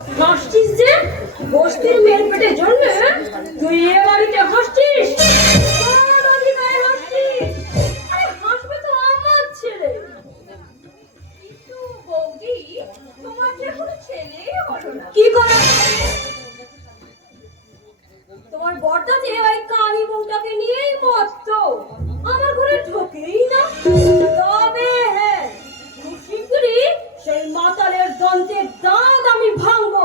হাসছিস যে বস্তির মেয়ের পেটের জন্য তুই এ বাড়িতে হাসছিস? হাসবে তো আমার ছেলে। কিন্তু বৌদি তোমার যে কোনো ছেলেই হলো না। কি করে তোমার বড়টা যে ওই কানি বউটাকে নিয়েই মস্ত, আমার ঘরে ঢোকেই না। তবে হ্যাঁ, খুব শীঘ্রই সেই মাতালের দন্তের দাঁত আমি ভাঙবো।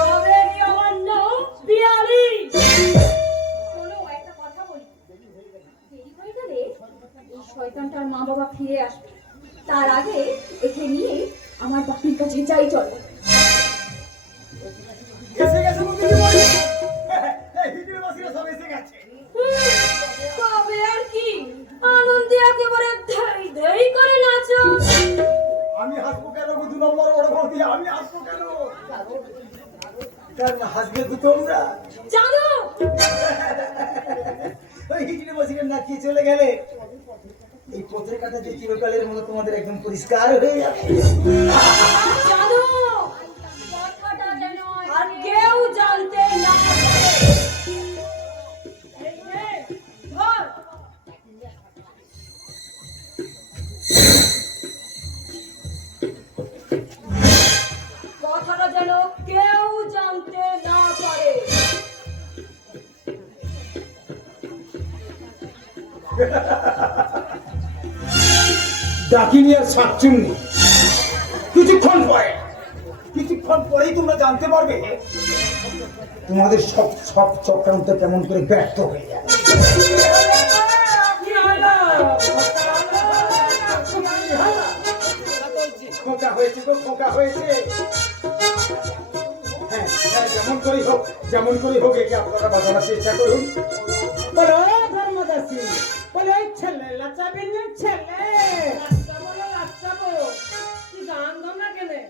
তবে কি আমার নাম পিয়ালি। শোনো একটা কথা বলি, দেরি হয়ে গেলে এই শয়তানটার মা বাবা ফিরে আসবে। তার আগে একে নিয়ে আমার বাপির কাছে যাই চলো। এসে গেছে বলতে কি বলি? এই ভিডিও বাসীরা সব এসে গেছে। তবে আর কি আনন্দে একেবারে ধৈ ধৈ করে নাচো। আমি হাসবো কেন গো? 2 নম্বর বড় বৌদি, আমি হাসবো কেন? কারণ হাসবে তো তোমরা। জানো ওই ভিডিও বাসীরা নাচিয়ে চলে গেলে এই পত্রিকাটা যে চিরকালের মতো তোমাদের একদম পরিষ্কার হয়ে যাবে। জানো কথাটা যেন আর কেউ জানতে না পারে। এই নে, ধর। কথাটা যেন কেউ জানতে না পারে। ডাকিনি আর শাকচুন্নি কিছুক্ষণ পরেই তোমরা জানতে পারবে তোমাদের সব সব চক্রান্ত কেমন করে ব্যর্থ হয়ে যায়। খোকা হয়েছে গো, খোকা হয়েছে। হ্যাঁ হ্যাঁ, যেমন করে হোক একে আপনারা বাঁচানোর চেষ্টা করুন। বলো ধর্মদাসী, বলো এই ছেলে লাচাবেন না ছেলে লাচাবো কি গান দাও না কেনে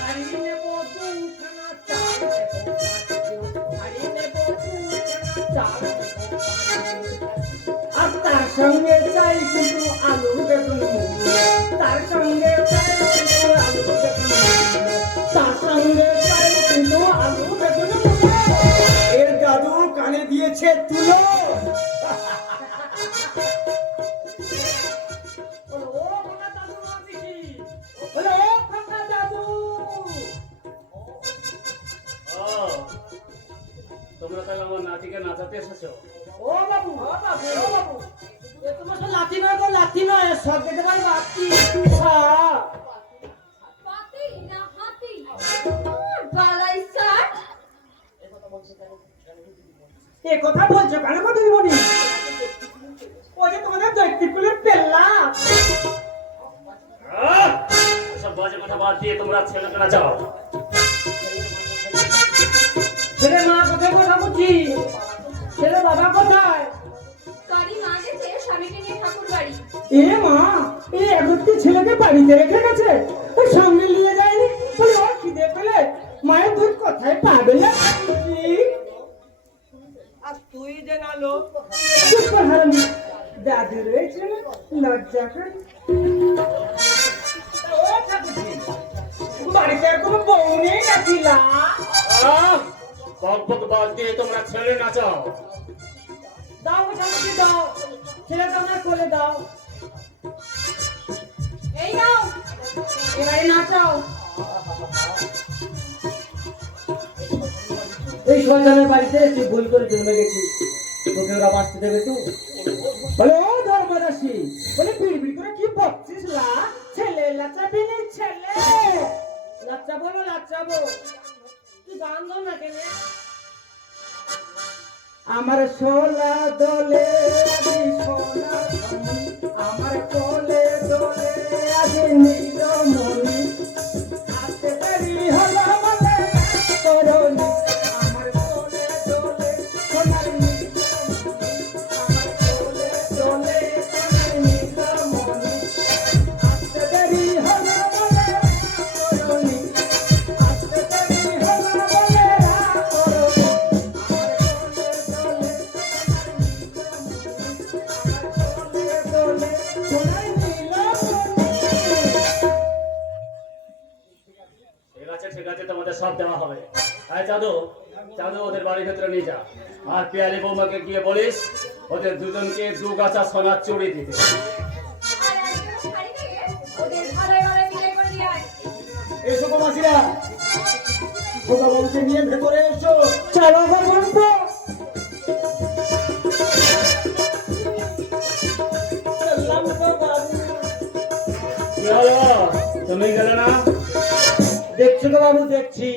হারি নেব দুখানা চাল হারি নেব দুখানা চাল আর তার সঙ্গে চাই কিন্তু আলু বেগুন তার সঙ্গে চাই কিন্তু আলু বেগুন তার সঙ্গে চাই কিন্তু আলু বেগুন এর জাদু কানে দিয়েছে তুলো। তোমরা তাহলে আমার নাতিকে নাচাতে এসেছো? ও বাবু এ তোমার সব লাঠি নয় তো, লাঠি নয় সব দেখতে পারি বাচ্চি পাতি না হাতি বালাই সাট। এ কথা বলছো কেন গো দিদিমণি? ওই যে তোমাদের দৈত্যকুলের পেল্লা সব বাজে কথা বাদ দিয়ে তোমরা ছেলেকে নাচাও। ছেলে মা কোথায় কথা বুঝি? ছেলে বাবা কোথায়? গাড়ি মা গেছে স্বামীকে নিয়ে ঠাকুর বাড়ি। এ মা, এই একটি ছেলেকে বাড়িতে রেখে গেছে, ওই সঙ্গে নিয়ে যায়নি বলে ওর খিদে পেলে মায়ের দুধ কোথায় পাবে না? আর তুই যে নালো চুপ কর হারামি, দাদু রয়েছে না, লজ্জা করে। ও ঠাকুরজি, বাড়িতে আর কোনো বউ নেই নাকি লা? বক বাদ দিয়ে তোমরা ছেলে নাচাও। দাও ঠাকুরজি দাও, ছেলেটা আমার কোলে দাও। এই নাও এবারে নাচাও। এই শয়তানের বাড়িতে তুই ভুল করে জন্মে গেছিস, তোকে ওরা বাঁচতে দেবে তো? বলে ও ধর্মদাসী, বলে বিড়বিড় করে কি বকছিস লা? ছেলে লাচাবি না ছেলে লাচাবো না লাচাবো, তুই গান দাও না কেন? আমার সোলা দোলে আজি সোনা ধনী, আমার কোলে দোলে আজি নীলমণি, আসতে দেরি হলো বলে করনি, আমার কোলে দোলে সোনার নীলমণি, আমার কোলে দোলে সোনার নীলমণি, আসতে দেরি হলো বলে করনি, আসতে দেরি হলো বলে করনি, ঠিক আছে তোমাদের সব দেওয়া হবে। আরে চাঁদু, চাঁদু ওদের বাড়ির ভেতরে নিয়ে যা। আর পিয়ালি বৌমাকে গিয়ে বলিস ওদের দুজনকে 2 গাছা সোনার চুড়ি দিতে। আর একজন শাড়ি দিয়ে ওদের ভালোই ভালোই বিদায় করে দিয়ে আয়। এসো গো মাসিরা, খোকা বাবুকে নিয়ে ভেতরে এসো। চলো গো বলবো চললাম গো বাবু। কি হলো, তুমি গেলে না? দেখছো গো বাবু, দেখছি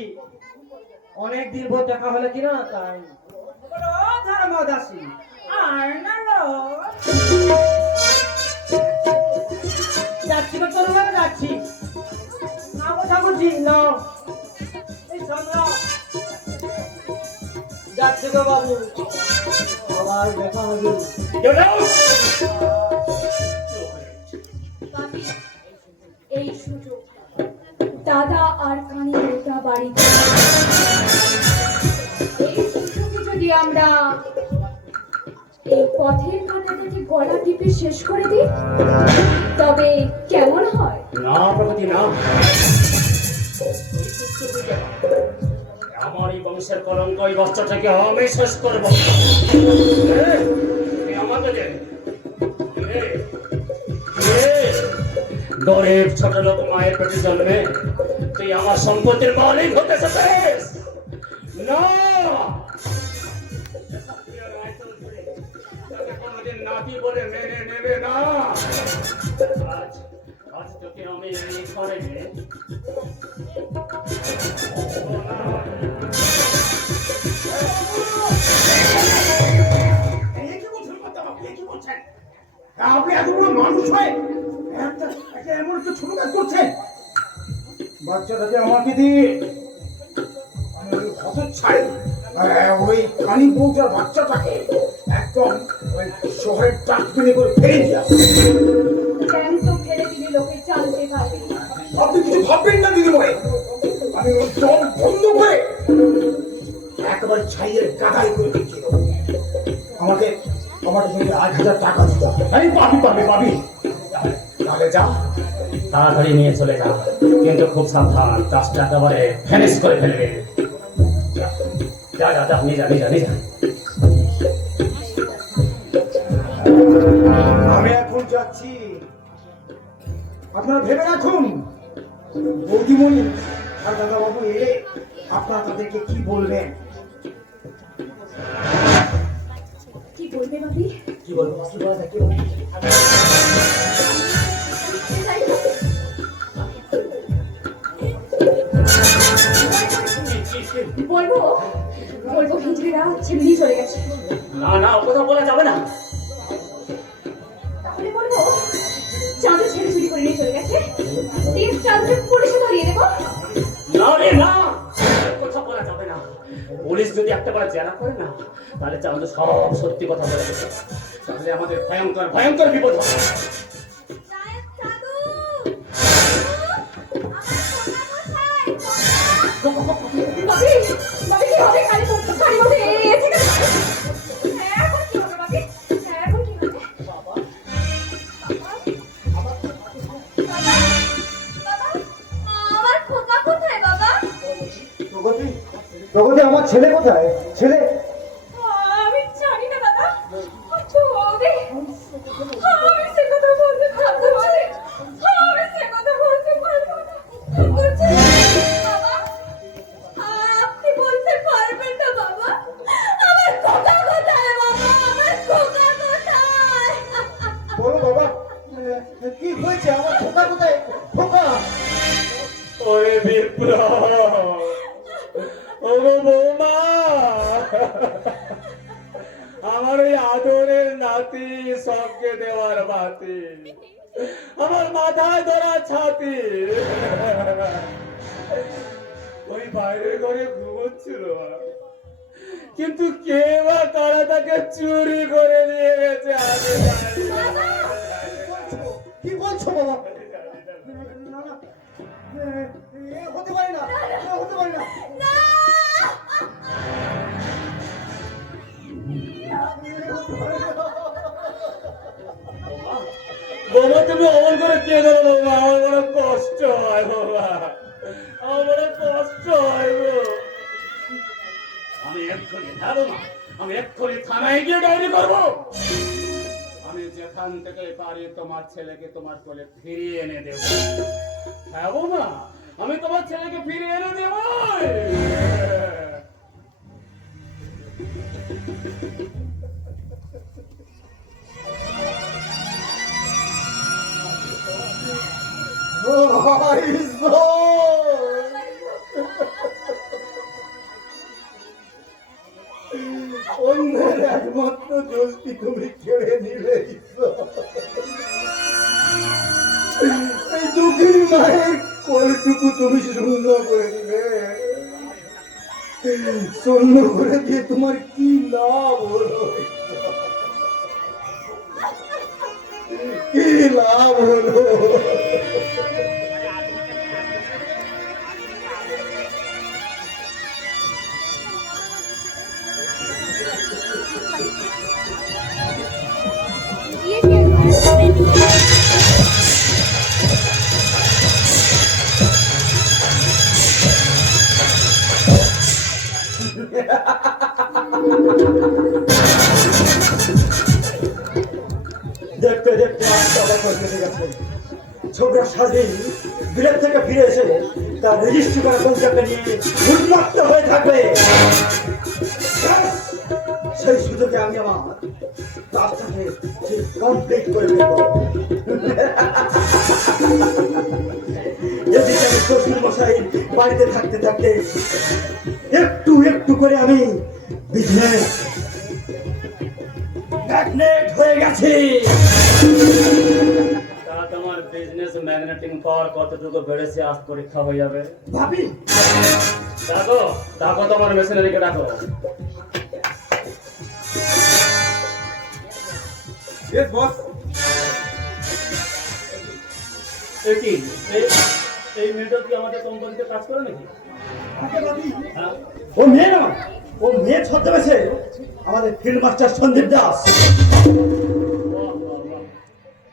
অনেক দিন পর দেখা হলো কিনা তাই। বলো ধর্মদাসী, আর না লো। যাচ্ছি গো, চলো না যাচ্ছি। না গো ঠাকুরজি, না এই সামলা যাচ্ছি গো বাবু, আবার দেখা হবে। কেউ যাও? বাপি, এই সুযোগ দাদা আর কানি বউটা বাড়িতে, এই সুযোগে যদি আমরা এই পথের কাঁটা থেকে গলা টিপে শেষ করে দিই তবে কেমন হয়? না প্রগতি না, আমার এই বংশের কলঙ্ক এই বাচ্চাটাকে আমি শেষ করবো। তুই আমাকে দে। গরিব ছোট লোক মায়ের পেটে জন্মে তুই আমার সম্পত্তির মালিক হতে চাস না। তাকে কোনোদিন নাতি বলে মেনে নেবে না। আজ আজ তোকে আমি এই ঘরে এই কি বলছেন কথা, আপনি কি বলছেন? আপনি এত বড় মানুষ হয়ে একটা এমন একটা ছোট কাজ করছেন? বাচ্চাটাকে আমাকে দিয়ে আমি ওই হতচ্ছাড়ি ওই কানি বউটার বাচ্চাটাকে একদম ওই শহরের ডাস্টবিনে করে ফেলে দিয়ে আসি। জ্যান্ত ফেলে দিলে লোকে জানতে পারবে। আপনি কিছু ভাববেন না দিদিমণি, আমি ওই জল বন্ধ করে একেবারে ছাইয়ের গাদাই করে দেখিয়ে দেবো। আমাকে কিন্তু 8,000 টাকা দিতে হবে। আমি পাবি তাহলে যা, তাড়াতাড়ি নিয়ে চলে যা, কিন্তু খুব সাবধান, কাজটা একেবারে ফিনিশ করে ফেলবে। যা যা যা, নিয়ে যা নিয়ে যা নিয়ে যা। আমি এখন যাচ্ছি। আপনারা ভেবে রাখুন, বৌদিমণি আর দাদাবাবু এলে আপনারা তাদেরকে কি বলবেন? কি বলবে বাপি? কি বলবো? কি বলা যায়? কি বলবো? বলবো বলবো হিজড়িরা ছেড়ে দিয়ে চলে গেছে। না না, ও কথা বলা যাবে না। তাহলে বলবো চাঁদু ছেড়ে চুরি করে নিয়ে চলে গেছে, দিয়ে চাঁদুকে পুলিশে ধরিয়ে দেবো। না রে না, কথা বলা যাবে না। পুলিশ যদি একটাবার জেরা করে না, তাহলে চাঁদু সব সত্যি কথা বলে দেবে। তাহলে আমাদের ভয়ঙ্কর ভয়ঙ্কর বিপদ হবে। বাপি বাপি কি হবে? কালী মধ্যে এসে গেছে। এখন কি হবে বাপি? এখন কি হবে? বাবা আমার খোকা কোথায় বাবা? প্রগতি, আমার ছেলে কোথায়? ছেলে আমি জানি না দাদা। তবে আমি সে কথা বলতে পারবো না। আমি সে কথা বলতে পারবো না। বাবা, আপনি বলতে পারবেন না বাবা? আমার খোকা কোথায় বাবা? আমার খোকা কোথায়? বলো বাবা, কি হয়েছে? আমার খোকা কোথায়? খোকা ওরে বিপ্লব, ওগো বৌমা, আমার ওই আদরের নাতি, সবকে দেওয়ার বাতি, আমার মাথায় ধরা ছাতি ওই বাইরের ঘরে ঘুমোচ্ছিল, কিন্তু কে বা কারা তাকে চুরি করে নিয়ে গেছে। আমি জানি না। কি বলছো বাবা? না না, এ হতে পারে না, হতে পারে না। বাবা তুমি অমন করে কে দেবো বাবা, আমার বড় কষ্ট হয় বাবা, আমার বড় কষ্ট হ্যাঁ বৌমা, আমি এক্ষুনি থানায় গিয়ে ডায়েরি করবো। আমি যেখান থেকে পারি তোমার ছেলেকে তোমার কোলে ফিরিয়ে এনে দেবো। হ্যাঁ বৌমা, আমি তোমার ছেলেকে ফিরিয়ে এনে দেবো। অন্যের একমাত্র দোষটি তুমি কেড়ে নিলে ঈশ্বর। এই দুঃখীর মায়ের কোলটুকু তুমি শূন্য করে দিলে। শূন্য করে দিয়ে তোমার কি লাভ হলো? কি লাভ হলো? দেখতে দেখতে ছোটরা স্বাধীন বিলেত থেকে ফিরে এসে তার রেজিস্ট্রি করা কন্ট্রাক্টটা নিয়ে উন্মত্ত হয়ে থাকবে। সেই সুযোগে আমি আমার কাজটাকে কমপ্লিট করে দেব। এদিকে আমি শ্বশুর মশাই বাড়িতে থাকতে থাকতে একটু একটু করে আমি বিজনেস ম্যাগনেট হয়ে গেছি। তা তোমার বিজনেস ম্যাগনেটিং পাওয়ার কতটুকু বেড়েছে আজ পরীক্ষা হয়ে যাবে। ভাবি ডাকো ডাকো তোমার মেশিনারিকে ডাকো। Yes boss. এই মেয়েটা কি আমাদের কোম্পানিতে কাজ করে নাকি? হ্যাঁ? ও মেয়ে না, ও মেয়ে ছদ্মবেশে আমাদের ফিল্ড মাস্টার সন্দীপ দাস। বাহ, বাহ, বাহ।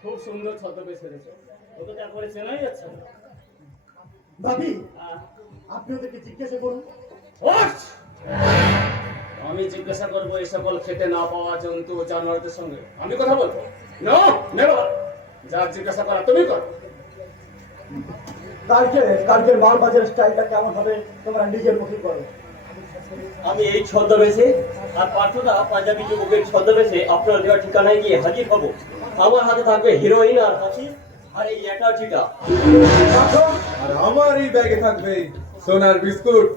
খুব সুন্দর ছদ্মবেশ সেরেছে। ওকে তো একবারে চেনাই যাচ্ছে না। ভাবি হ্যাঁ। আপনি ওদেরকে জিজ্ঞাসা করুন। ওঠ! আমি জিজ্ঞাসা করবো এই সকল খেতে না পাওয়া জন্তু জানোয়ারদের সঙ্গে আমি কথা বলবো? No never. যা জিজ্ঞাসা করা তুমি করো। কালকের মাল বাজারের স্টাইলটা কেমন হবে তোমরা নিজের মুখে করো। আমি এই ছদ্মবেশে আর পার্থদা পাঞ্জাবি যুবকের ছদ্মবেশে আপনার দেওয়া ঠিকানায় গিয়ে হাজির হব। আমার হাতে থাকবে হিরোইন আর হাসি আর এই অ্যাটাচিটা। আর আমার এই ব্যাগে থাকবে সোনার বিস্কুট।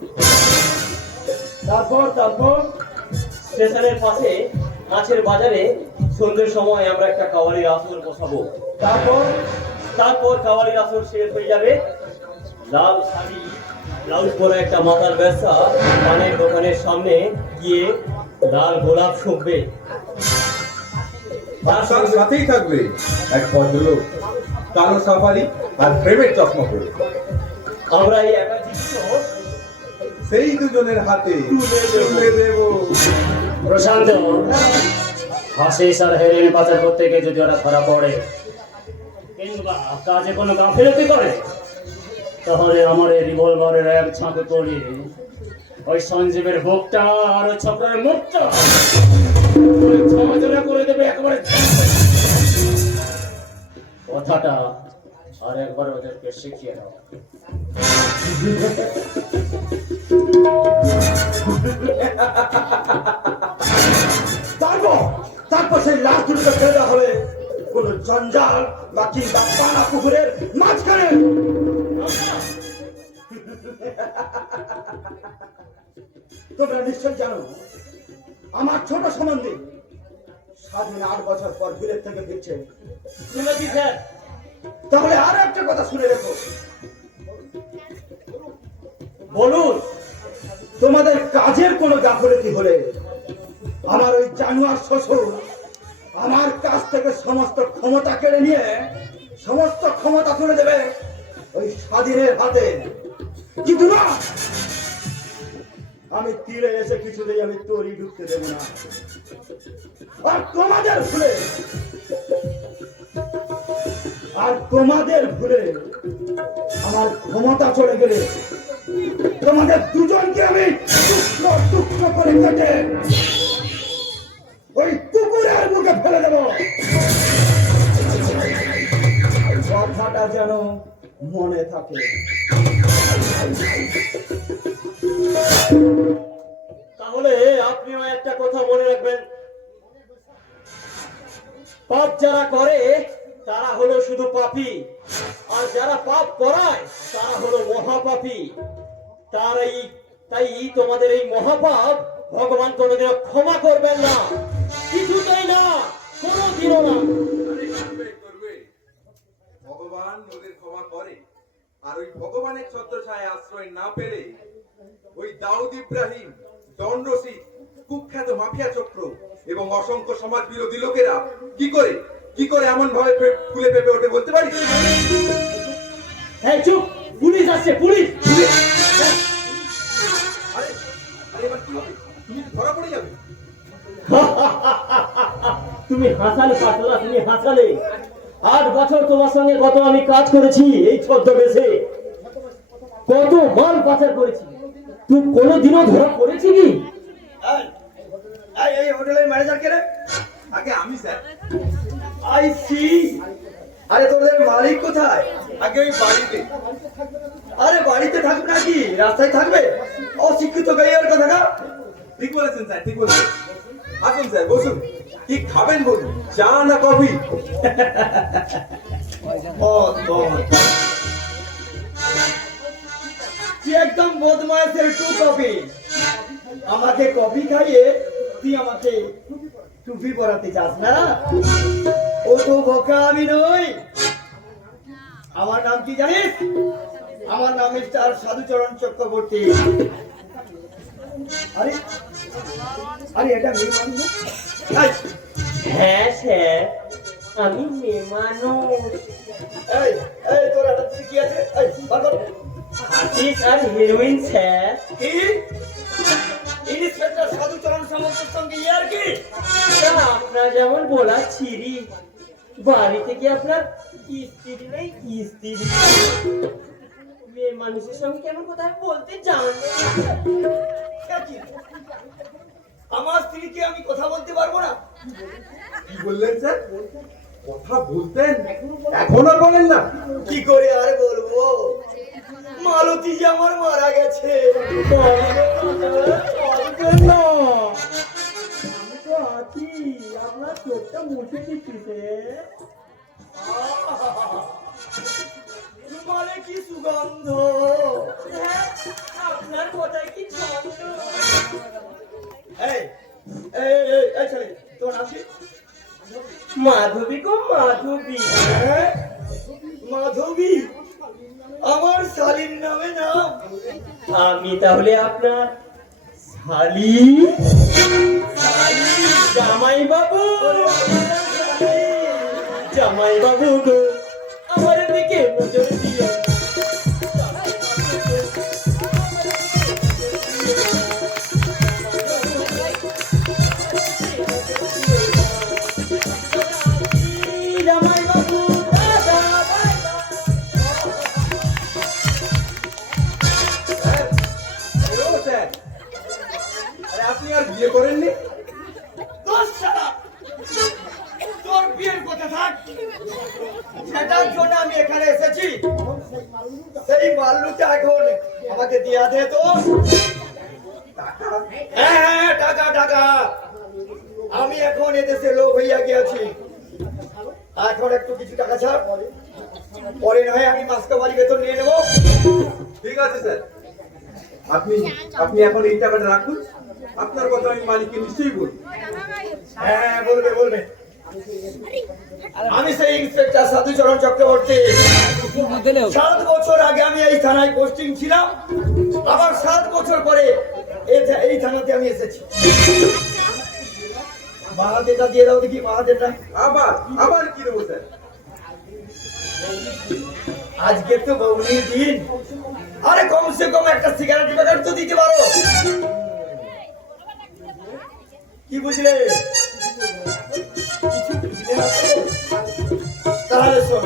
তারপর স্টেশনের পাশে মাছের বাজারে সন্ধ্যের সময় আমরা একটা কাওয়ালির আসর বসাবো। তারপর কাওয়ালির আসর শেষ হয়ে যাবে। লাল শাড়ি ব্লাউজ পরা একটা মাতার ব্যবসা পানের দোকানের সামনে গিয়ে লাল গোলাপ শুকবে। আর তার সাথেই থাকবে এক ভদ্রলোক কালো সাফারি আর প্রেমের চশমা পরে। আমরা এই অ্যাটাচিটা সেই দুজনের হাতে তুলে দেব। প্রশান্ত, হাসিস আর হেরোইন পাচার করতে গিয়ে যদি ওরা ধরা পড়ে কিংবা কাজে কোনো গাফিলতি করে তাহলে আমার এই রিভলভারের এক ঝাঁকে করে ওই সঞ্জীবের বুকটা আর ওই ছোকরার মুখটা ঝাঁঝরা করে দেবে একেবারে। কথাটা আর একবার ওদেরকে শিখিয়ে দাও। তারপর সেই লাশ দুটোকে ফেলে দেওয়া হবে কোন জঞ্জাল বা কিংবা পানা পুকুরের মাঝখানে। তোমরা নিশ্চয় জানো আমার ছোট সম্বন্ধে স্বাধীন 8 বছর পর বিলেত থেকে ফিরছে। শুনেছি স্যার। তাহলে আর একটা কথা শুনে রেখো। বলুন। তোমাদের কাজের কোনো গাফিলতি হলে আমার ওই জানোয়ার শ্বশুর আমার কাছ থেকে সমস্ত ক্ষমতা কেড়ে নিয়ে সমস্ত ক্ষমতা তুলে দেবে ওই স্বাধীনের হাতে। কিন্তু না, আমি তীরে এসে কিছুতেই আমি তরি ঢুকতে দেব না। আর তোমাদের ভুলে আমার ক্ষমতা চলে গেলে তোমাদের দুজনকে আমি টুকরো টুকরো করে কেটে ওই কুকুরের মুখে ফেলে দেবো। কথাটা যেন মনে থাকে। তাহলে আপনিও একটা কথা মনে রাখবেন, পাপ যারা করে তারা হলো শুধু পাপী, আর যারা পাপ করায় তারা হলো মহাপাপী। তাই তোমাদের এই মহাপাপ ভগবান কোনোদিনও ক্ষমা করবেন না, কিছুতেই না, কোনোদিনও না। করবে ভগবান ওদের ক্ষমা করে। আর ওই ভগবানের ছত্রছায়ায় আশ্রয় না পেলে ওই দাউদ ইব্রাহিম, জন রশিদ, কুখ্যাত মাফিয়া চক্র এবং অসংখ্য সমাজ বিরোধী লোকেরা কি করে এমন ভাবে ফুলে পেঁপে ওঠে বলতে পারি? হ্যাঁ চুপ, পুলিশ আসছে, পুলিশ। আরে আরে এবার কি হবে? তুমি তো ধরা পড়ে যাবে। তুমি হাসালে পাতলা, তুমি হাসালে। 8 বছর তোমার সঙ্গে কত আমি কাজ করেছি এই ছদ্মবেশে, কত মাল পাচার করেছি, তুই কোনোদিনও ধরা পড়েছি কি? এই হোটেলের ম্যানেজার কে রে? আগে আমি স্যার। I C. আরে তোদের মালিক কোথায়? আগে ওই বাড়িতে। আরে বাড়িতে থাকবে নাকি রাস্তায় থাকবে? অশিক্ষিত গাইয়ার কথা না। ঠিক বলেছেন স্যার, ঠিক বলেছেন। আসুন স্যার, বসুন। কি খাবেন বলুন, চা না কফি? তুই একদম বদমাইশের টু কপি। আমাকে কফি খাইয়ে তুই আমাকে টুপি পরাতে চাস না? ও তো বোকা আমি নই। আমার নাম কি জানিস? আমার নাম মিস্টার সাধুচরণ চক্রবর্তী। আরে আরে এটা মেয়ে মানুষ না? এই, হ্যাঁ স্যার, আমি মেয়ে মানুষ। এই এই তোর হাতে কি আছে? এই বার কর। হাসিস আর হিরোইন স্যার। কি? ইন্সপেক্টর সাধুচরণ সামন্তের সঙ্গে ইয়ার কি? আপনার যেমন বলা ছিরি, বাড়িতে কি আপনার স্ত্রী নেই? স্ত্রী মেয়ে মানুষের সঙ্গে কেমন কোথায় বলতে জানবে? কি? আমার স্ত্রীকে আমি কথা বলতে পারবো না? কি বললেন স্যার? কথা বলতেন, এখনো বলেন না? কি করে আর বলবো? মালতী যে আমার মারা গেছে। আপনার চোখটা মুছে দিচ্ছে। মানে কি সুগন্ধ! আপনার কোথায় কি ছন্দ? এই এই এই এই ছেলে, তোর নাম কি? মাধবী গো মাধবী। হ্যাঁ? মাধবী? আমার শালীর নামে নাম। আমি তাহলে আপনার শালি? জামাই বাবু, জামাই বাবু গো, আমার দিকে নজর দিও। জামাই বাবু, দাদা, স্যার, আরে আপনি আর বিয়ে করেননি? দোষ ছাড়া তোর বিয়ের কথা থাক। সেটার জন্য আমি এখানে এসেছি। সেই মাল্লুটা এখন আমাকে দিয়া দে তো। হ্যাঁ হ্যাঁ, টাকা টাকা। আমি এখন এদেশে লোক হইয়া গিয়েছি। এখন একটু কিছু টাকা ছাড়, পরে নয় আমি মাসকা বাড়ি বেতন নিয়ে নেবো। ঠিক আছে স্যার, আপনি আপনি এখন এই টাকাটা রাখুন। আপনার কথা আমি মালিককে নিশ্চয়ই বলবো। হ্যাঁ বলবে বলবে। আমি সেই ইন্সপেক্টর সাধুচরণ চক্রবর্তী। 7 বছর আগে আমি এই থানায় পোস্টিং ছিলাম, আবার 7 বছর পরে এই থানাতে আমি এসেছি। বাহাতেটা দিয়ে দাও দেখি, বাহাতেটা। আবার আবার কি দেবো স্যার? আজকে তো বৌনির দিন, আরে কমসে কম একটা সিগারেট প্যাকেট তো দিতে পারো। কি বুঝলে? তাহলে শোন,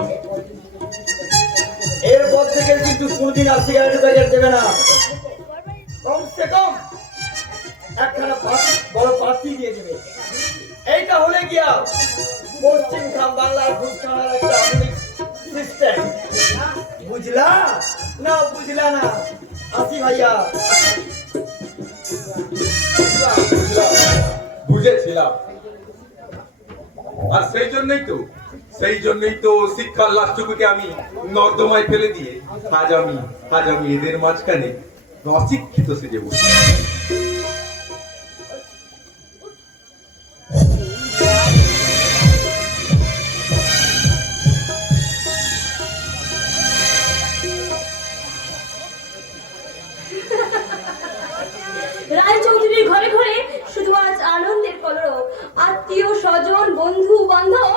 এরপর থেকে কিন্তু কোনদিন আর সিগারেট প্যাকেট দেবে না। একখানা বড় পাত্রী দিয়ে দেবে। এইটা হলে গিয়া পশ্চিম খাম বাংলার ঘুষখানার একটা আধুনিক সিস্টেম। বুঝলা না বুঝলা না? আসি ভাইয়া। বুঝেছিলাম। আর সেই জন্যই তো শিক্ষার লাশটুকুকে আমি নর্দমায় ফেলে দিয়ে আজ আমি এদের মাঝখানে অশিক্ষিত সেজে বসি। রায়চৌধুরীর ঘরে ঘরে শুধু আজ আনন্দের কলরব। আত্মীয় স্বজন বন্ধু বান্ধব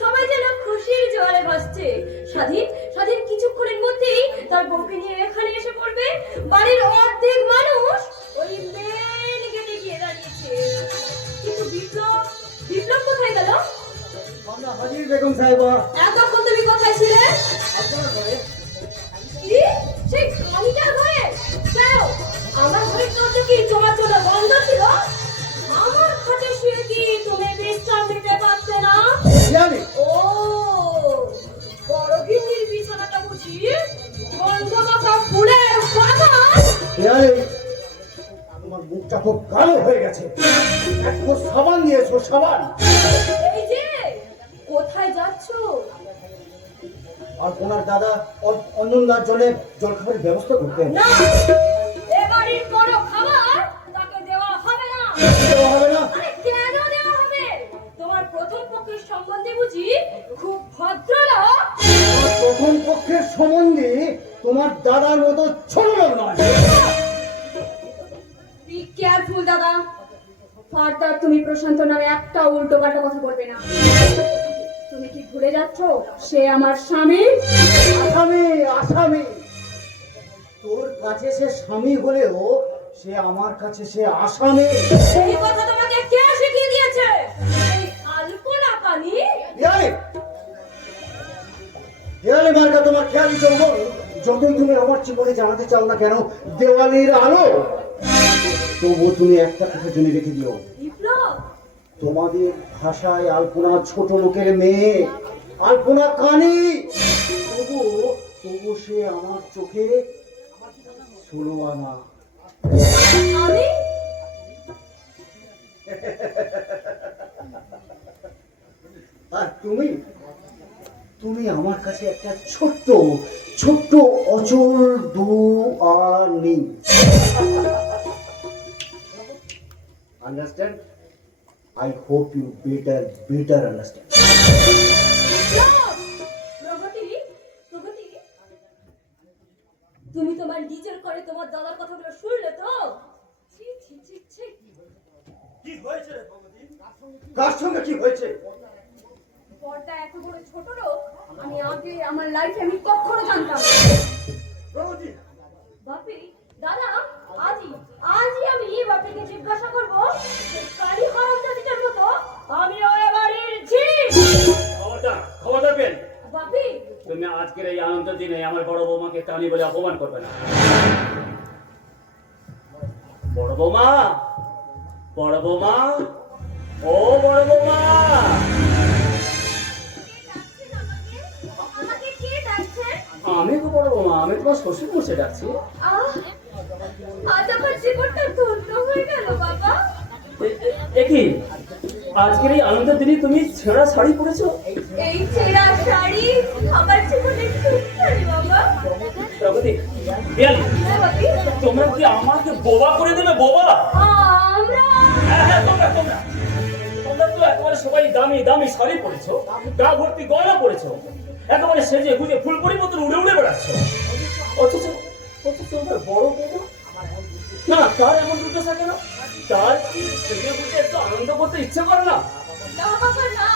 সবাই যেন খুশির জোয়ারে ভাসছে। স্বাধীন কিছুক্ষণের মধ্যেই তার বউকে নিয়ে এখানে এসে পড়বে। বাড়ির অর্ধেক মানুষ ওই মেন গেটে গিয়ে দাঁড়িয়েছে। কিন্তু বিপ্লব কোথায় গেল? আমরা হাজির বেগম সাহেবা। এতক্ষণ তুমি কোথায় ছিলে? আপনার ঘরে। কি? সেই কালিটার ঘরে? কেন? আমার ঘরের দরজা কি তোমার জন্য বন্ধ ছিল? আমার খাটে শুয়ে কি তুমি বিশ্রাম নিতে পারতে না? জানি ও, বড় গিন্নির বিছানাটা বুঝি গন্ধ মাখা ফুলের বাগান? জানি তোমার মুখটা খুব কালো হয়ে গেছে। একটু সাবান দিয়েছো, সাবান। এই যে কোথায় যাচ্ছো? আর ওনার দাদা অন্যদার জন্য জলখাবারের ব্যবস্থা করতেন। না, এ বাড়ির কোনো খাবার তাকে দেওয়া হবে না। দেওয়া হবে না? আরে কেন দেওয়া হবে? তোমার প্রথম পক্ষের সম্বন্ধে বুঝি খুব ভদ্রলোক? তোমার প্রথম পক্ষের সম্বন্ধে তোমার দাদার মতো ছোট লোক নয়। বি কেয়ারফুল দাদা। ফার্দার তুমি প্রশান্ত নামে একটা উল্টো পাল্টা কথা বলবে না। তুমি কি ভুলে যাচ্ছ সে আমার স্বামী? আসামি। তোর কাছে সে স্বামী হলেও সে আমার কাছে সে আসামি। সেই কথা তোমাকে কে শিখিয়ে দিয়েছে? এই আলপনা পানি? দেওয়ালি মার্কা তোমার খেয়ালি যৌবন যতই তুমি আমার জীবনে জানাতে চাও না কেন দেওয়ালির আলো, তবু তুমি একটা কথা জেনে রেখে দিও। বিপ্লব, তোমাদের ভাষায় আলপনা ছোট লোকের মেয়ে, আলপনা কানি। তবু সে আমার চোখে 16 আনা। আমি আর তুমি আমার কাছে একটা ছোট্ট অচল দুয়ানি। Understand? I hope you better understand. প্রগতি, তুমি তোমার নিজের করে তোমার দাদার কথাগুলো শুনলে তো? ছি ছি ছি ছি। কি হয়েছে রে ভগবতী? কার সঙ্গে কি হয়েছে? বড়টা এত বড় ছোট লোক আমি আগে আমার লাইফে আমি কখনো জানতাম না। ভগবতী, বাপি, দাদা, আজই আমি বাপিকে জিজ্ঞাসা করবো কালী হারামজাদিটার মতো আমি ওই বাড়ির ঝি। খবরদার পেন। বাপি, তুমি আজকের এই আনন্দ দিনে আমার বড় বৌমাকে কানি বলে অপমান করবে না। বড় বৌমা, ও বড় বৌমা। আমাকে কে ডাকছেন? আমি তো বড় বৌমা, আমি তোমার শ্বশুর মশাই ডাকছি। আজ আমার জীবনটা ধন্য হয়ে গেল বাবা। একই আজকের এই আনন্দ দিনে তুমি ছেঁড়া শাড়ি পরেছো? এই ছেঁড়া শাড়ি আমার জীবনে সুখখানি বাবা। প্রগতি, বিয়ালি, হ্যাঁ বাপি, তোমরা কি আমাকে বোবা করে দেবে? বোবা? আমরা হ্যাঁ, তোমরা তো একেবারে সবাই দামি শাড়ি পরেছো, গা ভর্তি গয়না পরেছো, একেবারে সেজে গুজে ফুলপরি মতন উড়ে বেড়াচ্ছ। অথচ তোমার বড় বৌমা না, তার এমন দুর্দশা কেন? তার কি সেজে গুজে একটু আনন্দ করতে ইচ্ছে করে না? না বাবা না,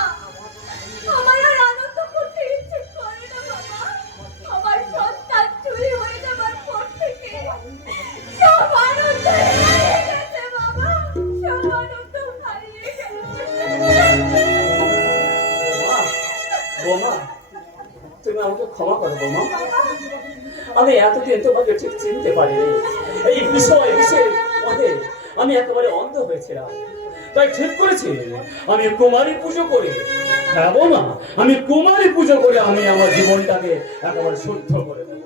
আমার আর আনন্দ করতে ইচ্ছে করে না বাবা। আমার সন্তান চুরি হয়ে যাবার পর থেকে সব আনন্দ হারিয়ে গেছে বাবা, সব আনন্দ হারিয়ে গেছে। বৌমা, তুমি আমাকে ক্ষমা করো বৌমা। আমি এতদিন তোমাকে ঠিক চিনতে পারিনি। এই বিষয়ের মধ্যে আমি একেবারে অন্ধ হয়েছিলাম। তাই ঠিক করেছি আমি কুমারী পুজো করে, হ্যাঁ বৌমা, আমি কুমারী পুজো করে আমি আমার জীবনটাকে একেবারে শুদ্ধ করে দেব।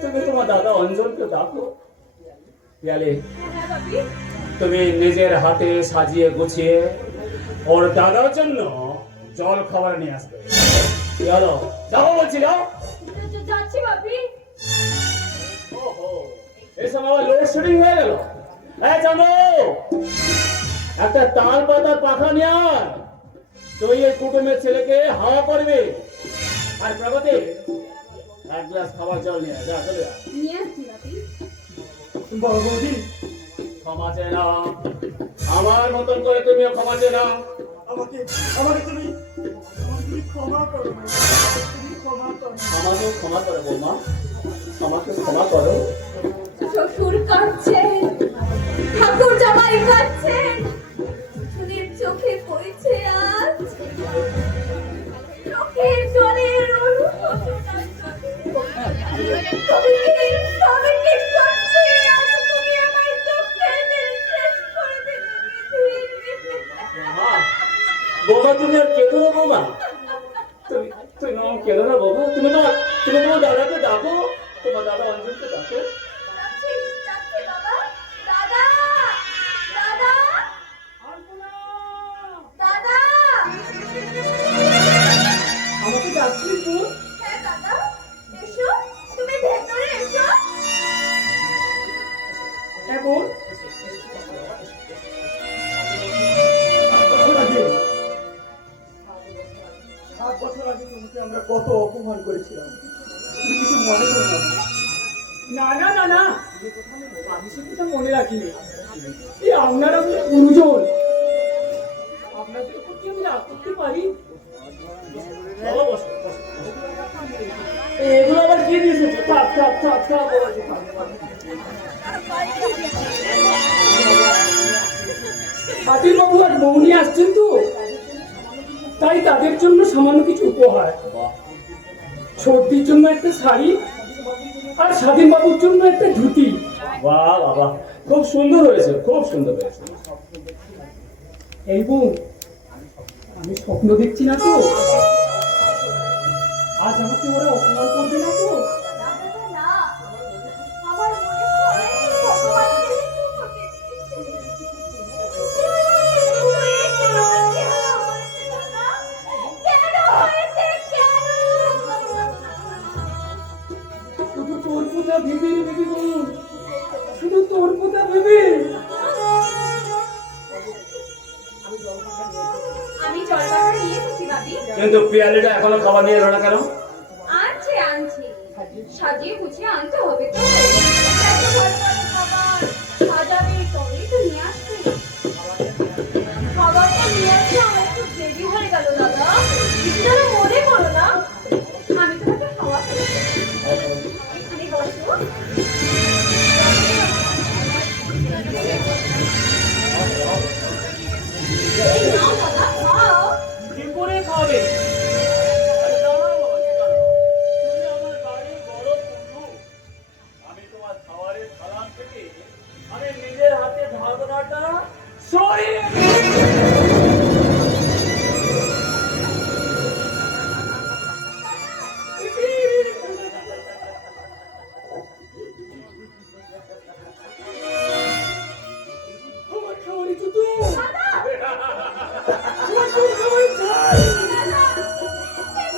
তুমি তোমার দাদা অঞ্জনকে ডাকো। পিয়ালি, হ্যাঁ বাপি, তুমি নিজের হাতে সাজিয়ে গুছিয়ে ওর দাদার জন্য জল খাবার নিয়ে আসবে। কি হলো, যাও বলছি, যাও। যাচ্ছি বাপি। ওহো, এই সময় আবার লোডশেডিং হয়ে গেল। এই জানো, একটা তাল পাতার পাখা নিয়ে আয়, তুই এই কুটুমের ছেলেকে হাওয়া করবে। আর প্রগতি, এক গ্লাস খাবার জল নিয়ে আয়, যা চলে যা। নিয়ে আসছি বাপি। বড় বৌদি, ক্ষমা চেয়ে নাও, আমার মতন করে তুমিও ক্ষমা চেয়ে নাও। আমাকে আমাকে তুমি ক্ষমা করো মা, তুমি ক্ষমা করো। আমাকে ক্ষমা করে বৌমা, আমাকে ক্ষমা করো। শ্বশুর কাঁদছেন, ঠাকুর জামাই কাঁদছেন, সুধীর চোখে পড়েছে আজ চোখের জলের অনুশোচনা। তবে কি করছে আজ তুমি আমার চোখের জল শেষ করে দিলে। মা, বৌমা তুমি আর কেঁদো না বৌমা, তুমি তুমি না কেঁদো না বৌমা, তুমি তোমার দাদাকে ডাকো, তোমার দাদা অঞ্জনকে ডাকো। যাচ্ছি বাবা। দাদা, দাদা, দাদা। আমাকে ডাকছিস তুই? হ্যাঁ দাদা, এসো, তুমি ভেতরে এসো। এখন 7 বছর আগে তোমাকে আমরা কত অপমান করেছিলাম, তুমি কিছু মনে করো না। না না না না, আমি সে কথা মনে রাখিনি। এই আপনারা বলে গুরুজন, আপনাদের উপর কি আমি রাগ করতে পারি? চলো বসো, বসো। এগুলো আবার কি দিয়েছে? থাক থাক থাক থাক, বলছি থাক। হাতির বাবু আর মৌনি আসছেন তো, তাই তাদের জন্য সামান্য কিছু উপহার। ছোটদির জন্য একটা শাড়ি আর স্বাধীন বাবুর জন্য একটা ধুতি। বাহ বাবা, খুব সুন্দর হয়েছে, খুব সুন্দর হয়েছে। এই বোন, আমি স্বপ্ন দেখছি না তো? আজ আমাকে ওরা অপমান করবে না তো? না, আমার মনে হয় ভগবান কিছু ঘটে দিয়েছে। কেন হয়েছে, কেন? শুধু তোর পোতা ভেবে ভেবে বোন, শুধু তোর পোতা ভেবে। আমি জলখাবার নিয়ে এসেছি বাবি। কিন্তু পিয়ালিটা এখনো খাবার নিয়ে এলো না কেন? আনছি আনছি, সাজিয়ে গুছিয়ে আনতে হবে তো। এত ভালো ভালো খাবার সাজাবে তবেই তো নিয়ে আসবে। খাবারটা নিয়ে আসতে আমার একটু দেরি হয়ে গেল দাদা, কিছুটা মনে করো না। আমি তোমাকে খাওয়াতে এখানে বসো। এই নাও দাদা, খাও। কি করে খাবে? আরে দাঁড়াও বাবা, দাঁড়াও। তুমি আমার বাড়ির বড় বন্ধু। আমি তোমার খাবারের থালা থেকে আমি নিজের হাতে ঢাকনাটা সরিয়ে আমার খাওয়ারে জুতো, আমার তোর খাওয়ারে ছাই।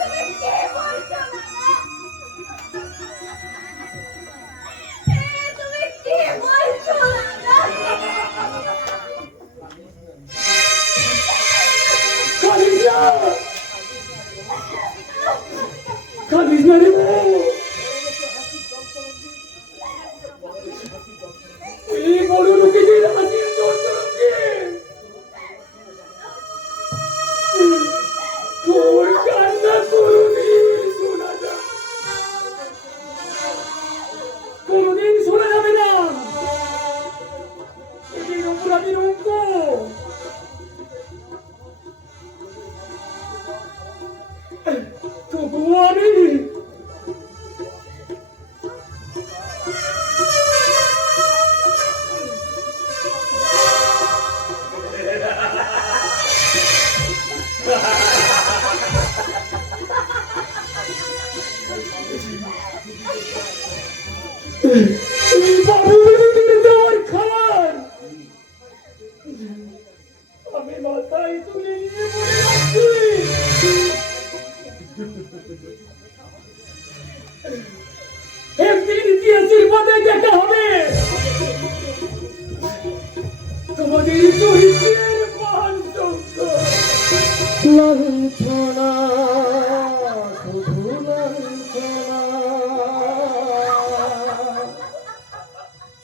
তুমি কে বলছো দাদা? তুমি কে বলছো দাদা? খালিস না, খালিস না রে বউ। এই বড় লোকেদের হাসির যন্ত্রকে তোর কান্না কোনোদিন শোনা যায়, কোনোদিন শোনা যাবে না। এদের অপরাধীর অঙ্ক। তবুও আমি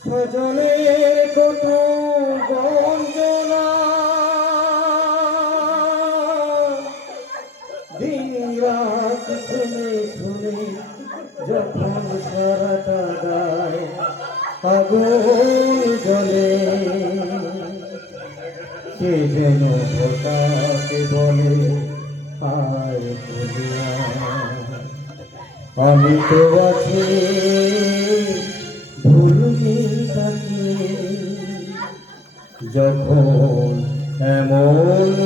সজনের কত বঞ্চনা দিন রাত শুনে শুনে যখন সারাটা গায় আগুন জ্বলে কে যেন হঠাৎ বলে আর বলিয়া আমি তো আছি ভুলনি তাকে যখন এমন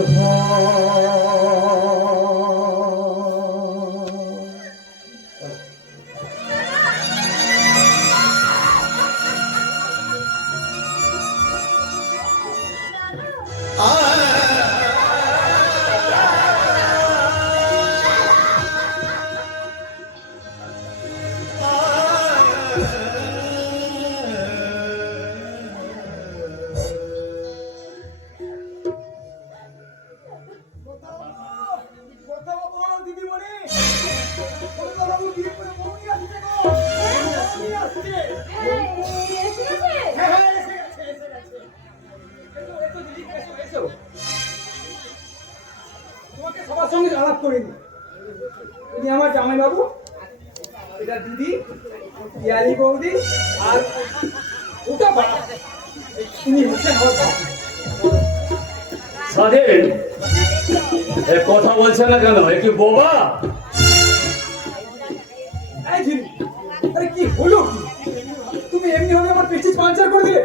হয় দিদিমণি বাবু বিয়ে করে বৌনি আসছে গো বৌনি আসছে হ্যাঁ, এসে গেছে? হ্যাঁ হ্যাঁ এসে গেছে এসে গেছে এসো দিদি এসো এসো তোমাকে সবার সঙ্গে আলাপ করে নি ইনি আমার জামাই বাবু এটা দিদি ইয়ালি বৌদি আর ওটা বাবা ইনি হচ্ছেন আমার বাবা স্বাধীন এ কথা বলছে না কেন এ কি বোবা? এই ঝিলি আরে কি হলো কি তুমি এমনি ভাবে আমার পেছিস পাঞ্চার করে দিলে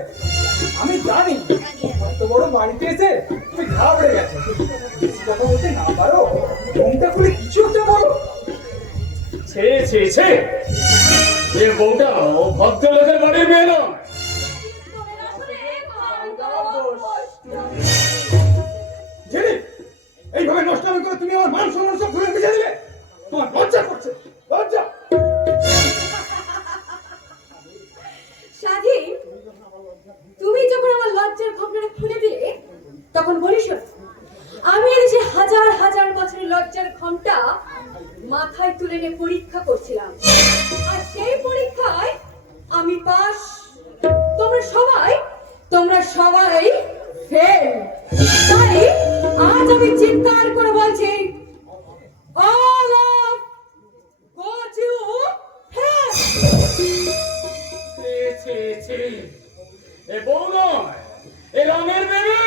আমি জানি এত বড় বাড়িতে এসে তুমি ঘাবড়ে গেছো বেশি কথা বলতে না পারো ঘুমটা খুলে কিছু হতে বলো ছে ছে ছে এ বউটা ভদ্রলোকের বাড়ির মেয়ে নয়। তোদের আসলে কষ্ট। ঝিলি এইভাবে নষ্টামি করে তুমি আমার মান সম্মান সব ঘুরে মিশে দিলে তোমার লজ্জা করছে লজ্জা স্বাধীন, তুমি যখন আমার লজ্জার ঘটনাটা খুলে দিলে তখন বলিস না, আমি এই যে হাজার হাজার বছরের লজ্জার ঘন্টা মাথায় তুলে নিয়ে পরীক্ষা করছিলাম আর সেই পরীক্ষায় আমি পাস, তোমরা সবাই ফেল। তাই আজ আমি চিৎকার করে বলছি all of go to hell। ছে ছে ছে এ বউ নয় এ রঙের বেবি।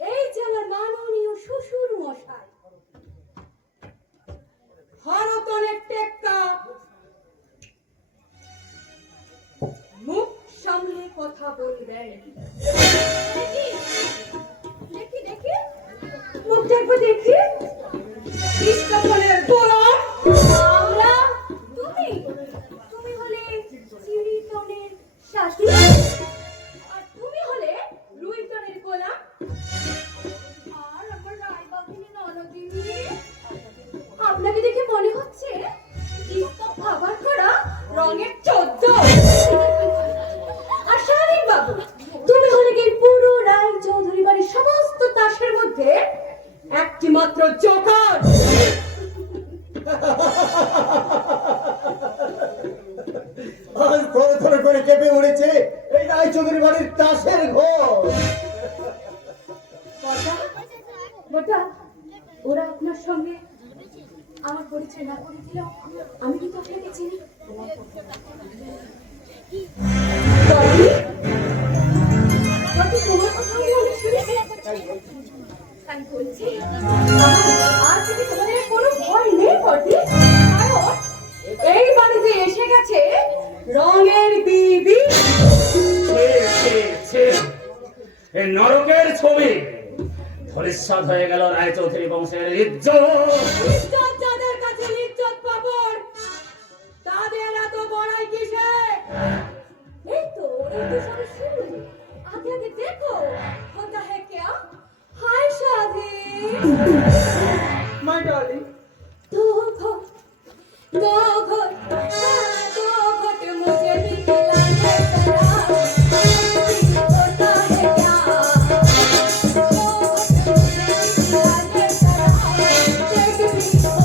এই যে আমার মাননীয় শ্বশুর মশাই হরতনের টেক্কা, মুখ সামলে কথা বলবেন। দেখি দেখি মুখটা একবার দেখি। ইস্কাপনের গোলাম আমরা, তুমি হলে চিড়িতনের শাশুড়ি আর তুমি হলে লুইটনের গোলাম আর আমার রায়বাগিনী ননদিনী। আপনাকে দেখে মনে হচ্ছে ইস্কাপ খাবার করা রঙের 14। আর স্বাধীন বাবু, তুমি হলে কি পুরো রায় চৌধুরী বাড়ির সমস্ত তাসের মধ্যে একটি মাত্র জোকার। আজ থরে থরে করে কেঁপে উঠেছে এই রায়চৌধুরী বাড়ির তাসের ঘর। বটা, ওরা আপনার সঙ্গে আমার পরিচয় না করে দিল, আমি কিন্তু আপনাকে চিনি। বটি, তোমার কথা আমি অনেক শুনেছি। আমি বলছি আর থেকে তোমাদের কোনো ভয় নেই বটি, কারণ এই বাড়িতে এসে গেছে রঙের বিবি। ছে ছে ছে এ নরকের ছবি ধরিসাৎ হয়ে গেল রায়চৌধুরী বংশের ইজ্জত। যাদের কাছে ইজ্জত পাবর তাদের এত বড়াই কিসে? এই তো সবে শুরু। আগে দেখো होता है क्या। हाय স্বাধীন। মাই ডার্লিং दो घुट मुझे भी पिलाने जरा, होता है क्या। 2 घुट मुझे भी पिलाने जरा,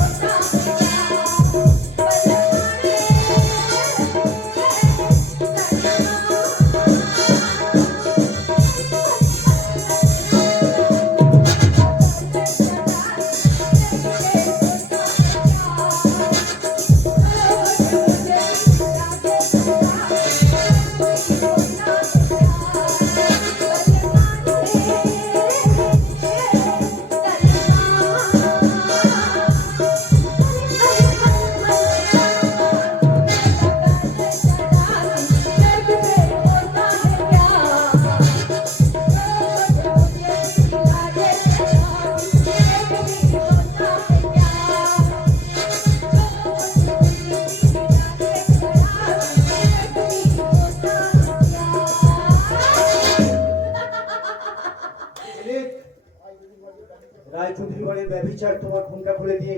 জীবনের ব্যভিচার তোমার ঘুমটা খুলে দিয়ে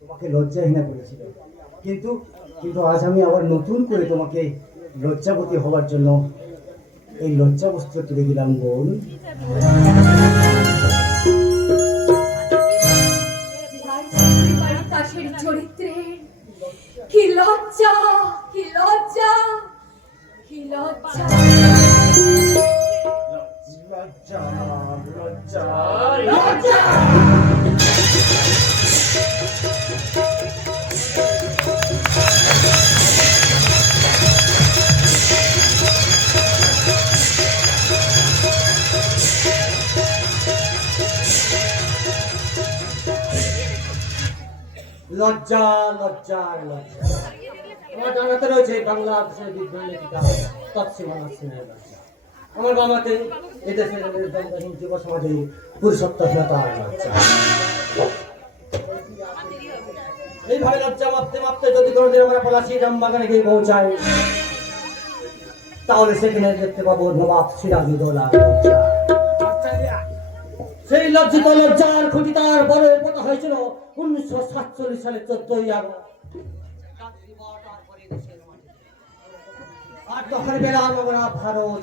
তোমাকে লজ্জাহীনা করেছিল, কিন্তু কিন্তু আজ আমি আবার নতুন করে তোমাকে লজ্জাবতী হওয়ার জন্য এই লজ্জা বস্ত্র তুলে দিলাম বোন। কাশের চরিত্রে কি লজ্জা, কি লজ্জা, কি লজ্জা। লজ্জা লজ্জা লজ্জা। লজ্জা লজ্জা লজ্জা। আমার জানাতে রয়েছে বাংলাদেশের বিদ্রোহী লেখিকা তৎসীমানা সিনহার লজ্জা। আমার বাবাতে এদেশের দ্বন্দ্বহীন যুব সমাজে পুরুষত্বহীনতার লজ্জা। এইভাবে লজ্জা মাপতে মাপতে যদি কোনোদিন আমরা পলাশী রামবাগানে গিয়ে পৌঁছাই, তাহলে সেখানে দেখতে পাবো নবাব সিরাজউদ্দৌলার লজ্জা। সেই লজ্জিত লজ্জার খুঁটি তার বড় পোতা হয়েছিল 1947 সালে 14ই আগস্ট। আর তখন পেলাম আমরা ভারত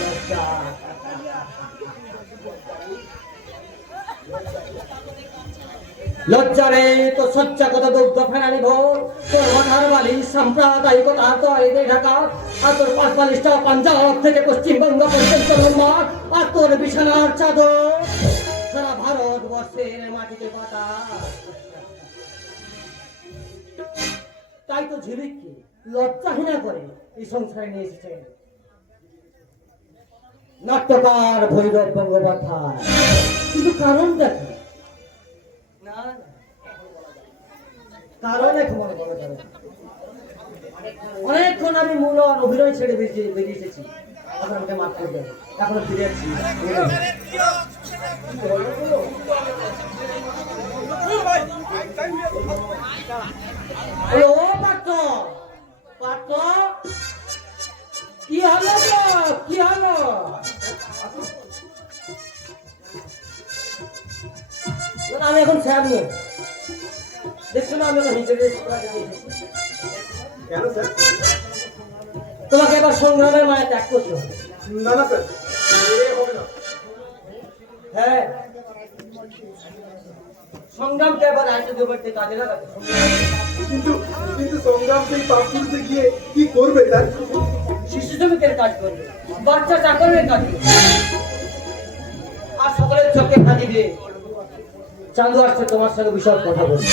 লজ্জা। লজ্জারে তো সজ্জা কত দুগ্ধ ফেরানি ভোর, তোর মাথার বালি সাম্প্রদায়িকতা তরে ঢাকা, আর তোর 45টা পাঞ্জাব থেকে পশ্চিমবঙ্গ পর্যন্ত লম্বা, আর তোর বিছানার চাদর সারা ভারতবর্ষের মাটিতে পাতা। তাই তো ঝিলিককে লজ্জাহীনা করে এই সংসারে নিয়ে এসেছেন নাট্যকার ভৈরব গঙ্গোপাধ্যায়। কিন্তু কারণটা কি? না কারণ এখন মনে করা যাবে না। অনেকক্ষণ আমি মূল অভিনয় ছেড়ে বেরিয়ে এসেছি, এখন আমাকে মাফ করবেন, এখনো ফিরে যাচ্ছি। ও পাত্র পাত্র, কি হলো গো? কি হলো? আমি এখন সামনে দেখছো না, আমি এখন হিসেবে কেন স্যার? তোমাকে এবার সংগ্রামের মায়া ত্যাগ করতে হবে। না না স্যার, এ হবে না। হ্যাঁ, সংগ্রামকে এবার আইনটা দেবার কাজে লাগাতে। কিন্তু কিন্তু সংগ্রাম সেই পাপুরতে গিয়ে কি করবে স্যার? শিশু শ্রমিকের কাজ করবে, বাচ্চা চাকরের কাজ করবে, আর সকলের চোখে ফাঁকি দিয়ে চান্দু আসছে তোমার সঙ্গে বিশদ কথা বলবে।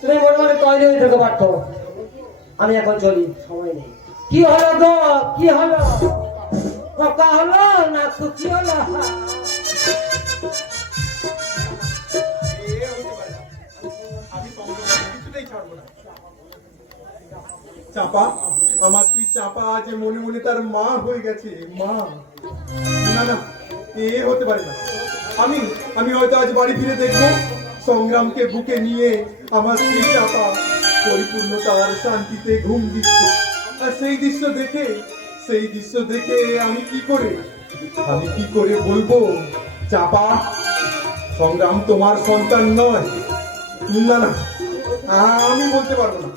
তুমি মনে মনে তৈরি হয়ে থাকো পারতো, আমি এখন চলি, সময় নেই। কি হলো গো? কি হলো? কথা হলো না খুশি হলো? চাপা, আমার স্ত্রী চাপা আজ মনে মনে তার মা হয়ে গেছে। মা, না না, এ হতে পারে না। আমি আমি হয়তো আজ বাড়ি ফিরে দেখবো সংগ্রামকে বুকে নিয়ে আমার স্ত্রী চাপা পরিপূর্ণ তার শান্তিতে ঘুম দিচ্ছে। আর সেই দৃশ্য দেখে আমি কি করে বলবো, চাপা সংগ্রাম তোমার সন্তান নয়? না না, আমি বলতে পারবো না।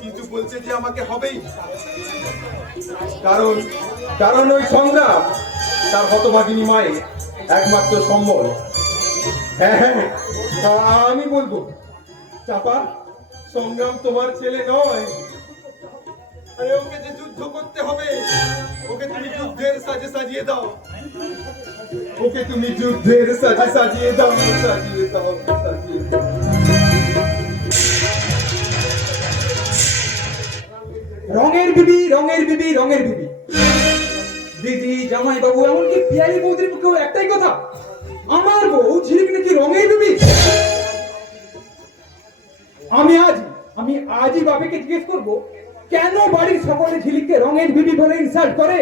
কিন্তু বলছে যে আমাকে হবেই, কারণ ওই সংগ্রাম তার হতভাগিনী মায়ের একমাত্র সম্বল। হ্যাঁ হ্যাঁ, আমি বলবো চাপা, সংগ্রাম তোমার ছেলে নয়। আরে ওকে যে যুদ্ধ করতে হবে, ওকে তুমি যুদ্ধের সাজে সাজিয়ে দাও, ওকে তুমি যুদ্ধের সাজে সাজিয়ে দাও, সাজিয়ে দাও, সাজিয়ে দাও। রঙের বিবি, রঙের বিবি, রঙের বিবি, দিদি, জামাই বাবু, এমনকি পিয়ালি বৌদির পক্ষেও একটাই কথা, আমার বউ ঝিলিক নাকি রঙের বিবি। আমি আজই বাবাকে জিজ্ঞেস করবো, কেন বাড়ির সকলে ঝিলিককে রঙের বিবি বলে ইনসাল্ট করে?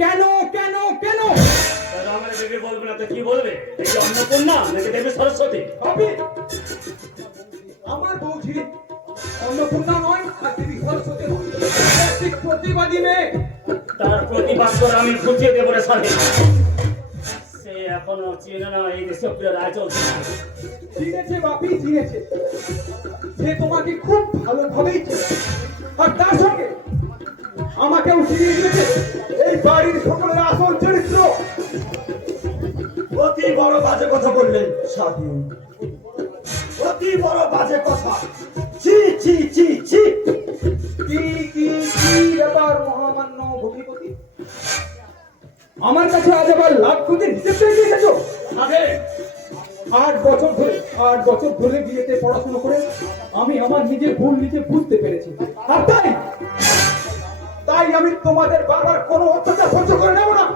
কেন কেন কেন? আমার বেবি বলবে না তো কি বলবে? এই যে অন্নপূর্ণা নাকি দেবী সরস্বতী? হবে, আমার বউ ঝিলিক অন্নপূর্ণা নয়, আর দেবী সরস্বতী নয়, ঠিক প্রতিবাদী মেয়ে। তার প্রতিবাদ করে আমি ঘুচিয়ে দেবো রে স্বাধীন। সে এখনো চেনে না এই দেশে রায় চলছে। চিনেছে বাপি, চিনেছে। সে তোমাকে খুব ভালোভাবেই চেনে। আর তার সঙ্গে আমাকেও চিনিয়ে দিয়েছে এই বাড়ির সকলের আসল চরিত্র। অতি বড় বাজে কথা বললেন স্বাধীন, অতি বড় বাজে কথা। ছি ছি ছি ছি। কি কি কি ব্যাপার মহামান্য ভগ্নিপতি? আমার কাছে আজ আবার লাখ কোটির হিসেব পেয়ে এসেছো? স্বাধীন, 8 বছর ধরে বিয়েতে পড়াশোনা করে আমি আমার নিজের ভুল নিজে বুঝতে পেরেছি। আর তাই আমি তোমাদের বারবার কোনো অত্যাচার সহ্য করে নেব না।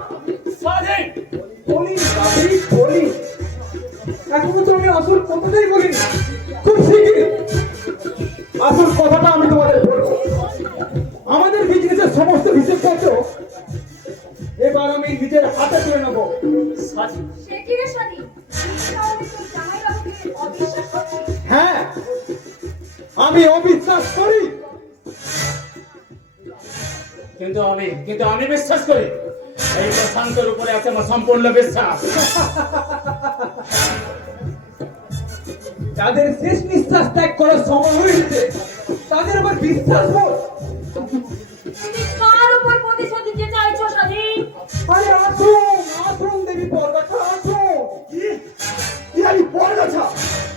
স্বাধীন, বলি এখনো তো আমি আসল কথাটাই বলিনি। খুব শিগগির আসল কথাটা আমি তোমাদের বলবো। আমাদের বিজনেসের সমস্ত হিসেবপত্র এবার আমি নিজের হাতে তুলে নেবো। স্বাধীন, সে কি রে শাদি? তাহলে তো জামাইবাবুকে অবিশ্বাস করছিস? হ্যাঁ, আমি অবিশ্বাস করি। কিন্তু আমি বিশ্বাস করি। এই প্রশান্তের উপরে আছে আমার সম্পূর্ণ বিশ্বাস। যাদের শেষ নিঃশ্বাস ত্যাগ করার সময় হয়েছে তাদের আবার বিশ্বাস বল? তুমি কার উপর প্রতিশোধ দিতে চাইছো স্বাধীন? আরে আসুন আসুন দেবী পরগাছা, আসুন। কি আমি পরগাছা?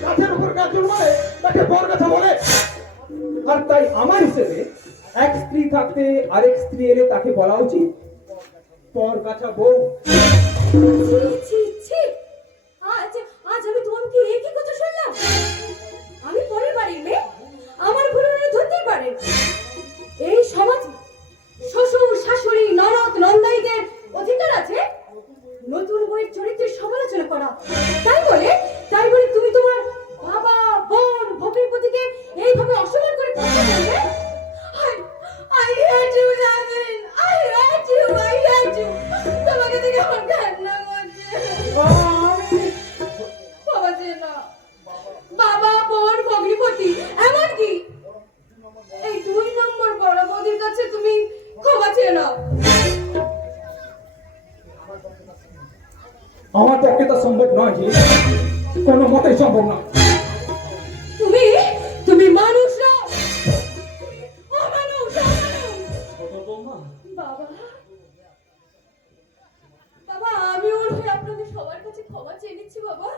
গাছের উপর গাছ জন্মালে তাকে পরগাছা বলে। আর তাই আমার হিসেবে এক স্ত্রী থাকতে আরেক স্ত্রী এলে তাকে বলা উচিত পরগাছা বউ। ছি, ছি, ছি। আজ আমি তোমাকে একই কথা শুনলাম। আমি পরের বাড়ির মেয়ে, আমার ভুল হলে ধরতেই পারে। এই সমাজ শ্বশুর শাশুড়ি ননদ নন্দাইদের অধিকার আছে নতুন বইয়ের চরিত্রের সমালোচনা করা। তাই বলে তুমি তোমার বাবা বোন ভগ্নিপতিকে এইভাবে অসম্মান করে কথা বলবে? I hate you, Jasmine. I hate you. তোমাকে দেখে আমার কান্না করছে। বাবা চেয়ে না। বাবা বোন ভগ্নিপতি এমনকি এই 2 নম্বর বড় বৌদির কাছে তুমি ক্ষমা চেয়ে নাও। আমার পক্ষে তা সম্ভব নয়, জি কোনো মতেই সম্ভব না। তুমি মানুষ না, অমানুষ। ছোট বৌমা, বাবা আমি ওর হয়ে আপনাদের সবার কাছে ক্ষমা চেয়ে নিচ্ছি বাবা।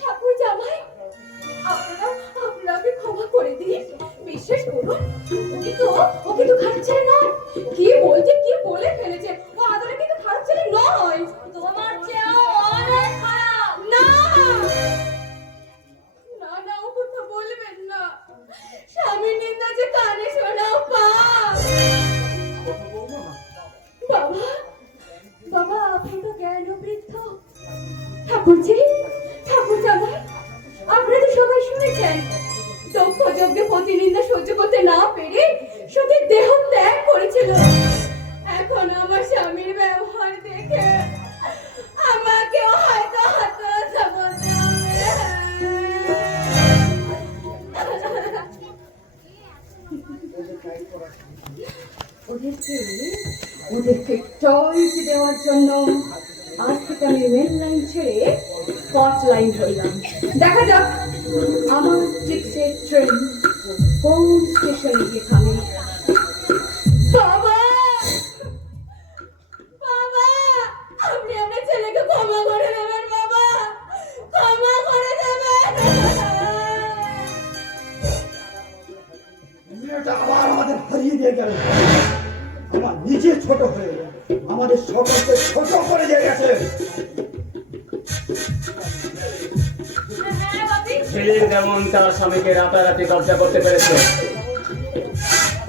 ঠাকুর জামাই আপনাকে ক্ষমা করে দিন। বিশ্বাস করুন ও কিন্তু খারাপ ছেলে নয়। কি বলে ফেলেছে। ও আদরে কিন্তু খারাপ ছেলে নয়। তোমার চেয়েও অনেক খারাপ। না ও কথা বলবেন না। স্বামীর নিন্দা যে কানে শোনাও পাপ। বাবা আপনি তো জ্ঞান বৃদ্ধ। ঠাকুর জামাই আপনারা তো সবাই শুনেছেন দক্ষ যজ্ঞে প্রতিনিন্দা সহ্য করতে না পেরে শুধু দেহ ত্যাগ করেছিল। এখন আমার স্বামীর ব্যবহার দেখে আমাকেও হয়তো হতাশা করতে হবে। ওদেরকে টয়েস দেওয়ার জন্য আজ থেকে আমি মেন লাইন ছেড়ে 5 লাইন ধরলাম। দেখা যাক আমার ট্রিক্সের ট্রেন কোন স্টেশনে গিয়ে থামে। বাবা আপনি আপনার ছেলেকে ক্ষমা করে দেবেন। বাবা ক্ষমা করে দেবেন। মেয়েটা আবার আমাদের হারিয়ে দিয়ে গেল। আমার নিজে ছোট হয়ে আমাদের সকলকে ছোট করে দিয়ে গেছে। ছেলে যেমন তার স্বামীকে রাতারাতি কবজা করতে পেরেছে,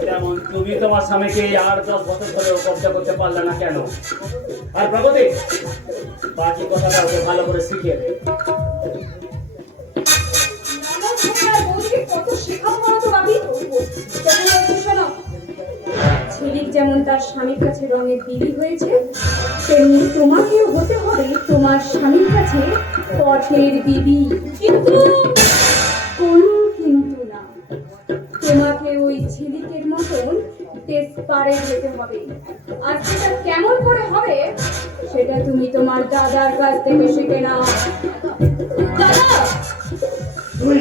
তেমন তুমি তোমার স্বামীকে 8-10 বছর ধরেও কবজা করতে পারলে না কেন? আর প্রগতি, বাকি কথাটা ওকে ভালো করে শিখিয়ে দে। কত শেখাবো বলো তো বাবি। শোনো, ছেলে যেমন তার স্বামীর কাছে রঙের বিলি হয়েছে, তেমনি তোমাকেও হতে হবে তোমার স্বামীর কাছে পথের বিবি। কিন্তু কোনো কিন্তু না, তোমাকে আমাকে ওই ঝিলিকের মতন টেস্ট পারে যেতে হবে। আর সেটা কেমন করে হবে সেটা তুমি তোমার দাদার কাছ থেকে শিখে নাও। দাদা, তুই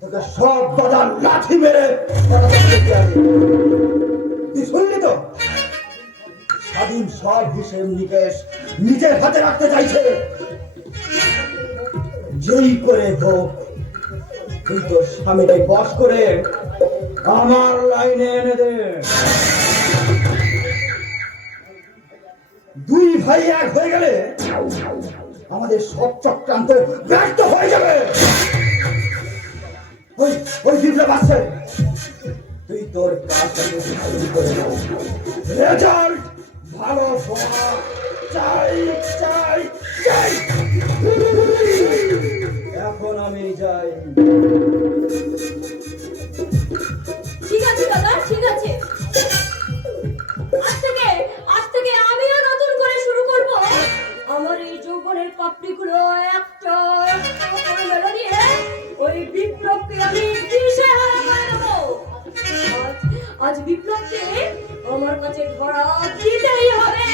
তোকে সব দাদা লাঠি মেরে তুই শুনলি তো? স্বাধীন সব হিসেব নিকেশ নিজের হাতে রাখতে চাইছে। যেই করে হোক তুই তোর স্বামীটাই বশ করে আমার লাইনে এনে দে। দুই ভাই এক হয়ে গেলে আমাদের সব চক্রান্ত ব্যর্থ হয়ে যাবে। ওই ওই বিপ্লব আসছে, তুই তোর কাজটাকে শুরু করে দাও। রেজাল্ট ভালো হওয়া চাই চাই চাই। এখন আমি যাই। ঠিক আছে দাদা, ঠিক আছে। আজ থেকে আমিও নতুন করে শুরু করব। আমার এই যৌবনের পাপড়িগুলো একটা করে মেলে দিয়ে ওই বিপ্লবকে আমি দিশেহারা করে দেবো। আজ বিপ্লবকে আমার কাছে ধরা দিতেই হবে।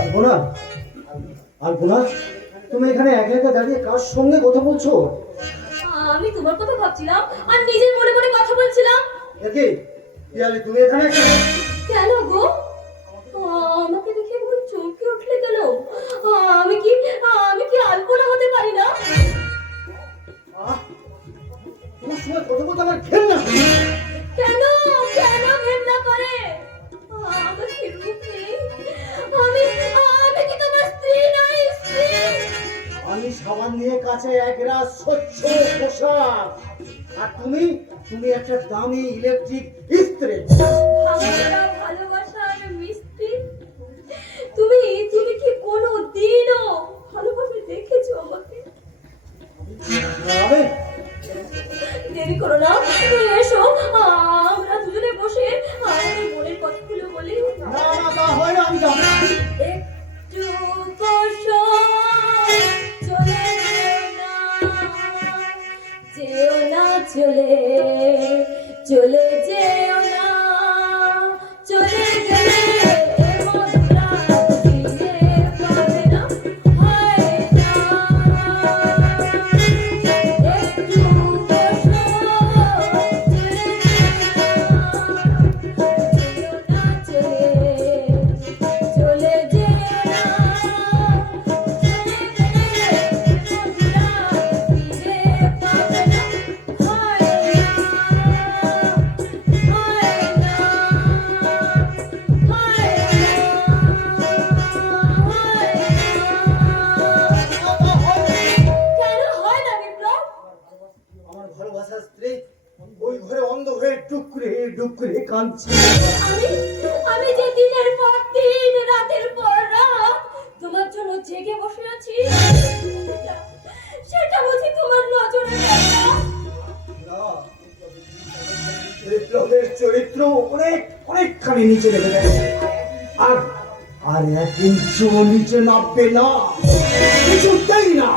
আলপনা, আলপনা, তুমি এখানে একা একা দাঁড়িয়ে কার সঙ্গে কথা বলছো? আমি তোমার কথা ভাবছিলাম আর নিজের মনে মনে কথা বলছিলাম। একে পিয়ালি, তুমি এখানে কেন গো? আমাকে দেখে এমন চমকে উঠলে কেন? আমি কি আলপনা হতে পারি না? তোমার সঙ্গে কথা বলতে আমার ঘেন্না। কেন ঘেন্না করে? আমার কি রূপ নেই? আমি কি তোমার স্ত্রী নই? স্ত্রী আমি সাবান দিয়ে কাছে একরা স্বচ্ছ পোশাক, আর তুমি একটা দামি ইলেকট্রিক ইস্ত্রি। আমরা ভালোবাসার মিস্ত্রি। তুমি কি কোনো দিনও ভালোভাবে দেখেছো আমাকে? আরে দেরি করো না, এসো আমরা দুজনে বসে আমাদের মনের কথাগুলো বলি। না না, তা হয় না, আমি যাবো। একটু বসো, চলে যেও না, চলে যেও না, চলে গেলে মনটা ফিরে পাবে না, হয় না। একটু বসো, চলে যেও না, আমার ভালোবাসার স্ত্রী ওই ঘরে অন্ধ হয়ে ডুকরে ডুকরে কাঁদছে। আমি যে দিনের পর দিন রাতের পর রাত তোমার জন্য জেগে বসে আছি, সেটা বুঝি তোমার নজরে পড়ে না? না, বিপ্লবের চরিত্র অনেকখানি নিচে নেমে গেছে, আর এক ইঞ্চিও নিচে নামবে না, কিছুতেই না,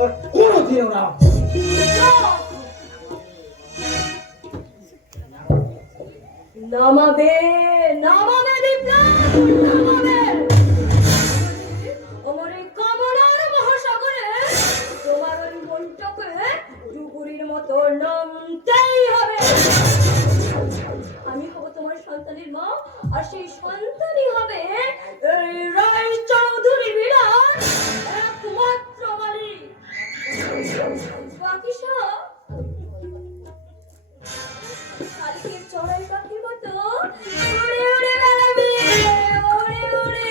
আর কোনোদিনও না। নামাবে বিপ্লব, নামাবে। আমার এই কামনার মহাসাগরে তোমার ওই মনটাকে ডুবুরির মতো নামতেই হবে। আমি হব তোমার সন্তানের মা, আর সেই সন্তানই হবে এই রায় চৌধুরী বিরাট একমাত্র মালিক। বাকি সব শালিকের চড়াই পাখির মতো উড়ে উড়ে বেড়াবে, উড়ে উড়ে।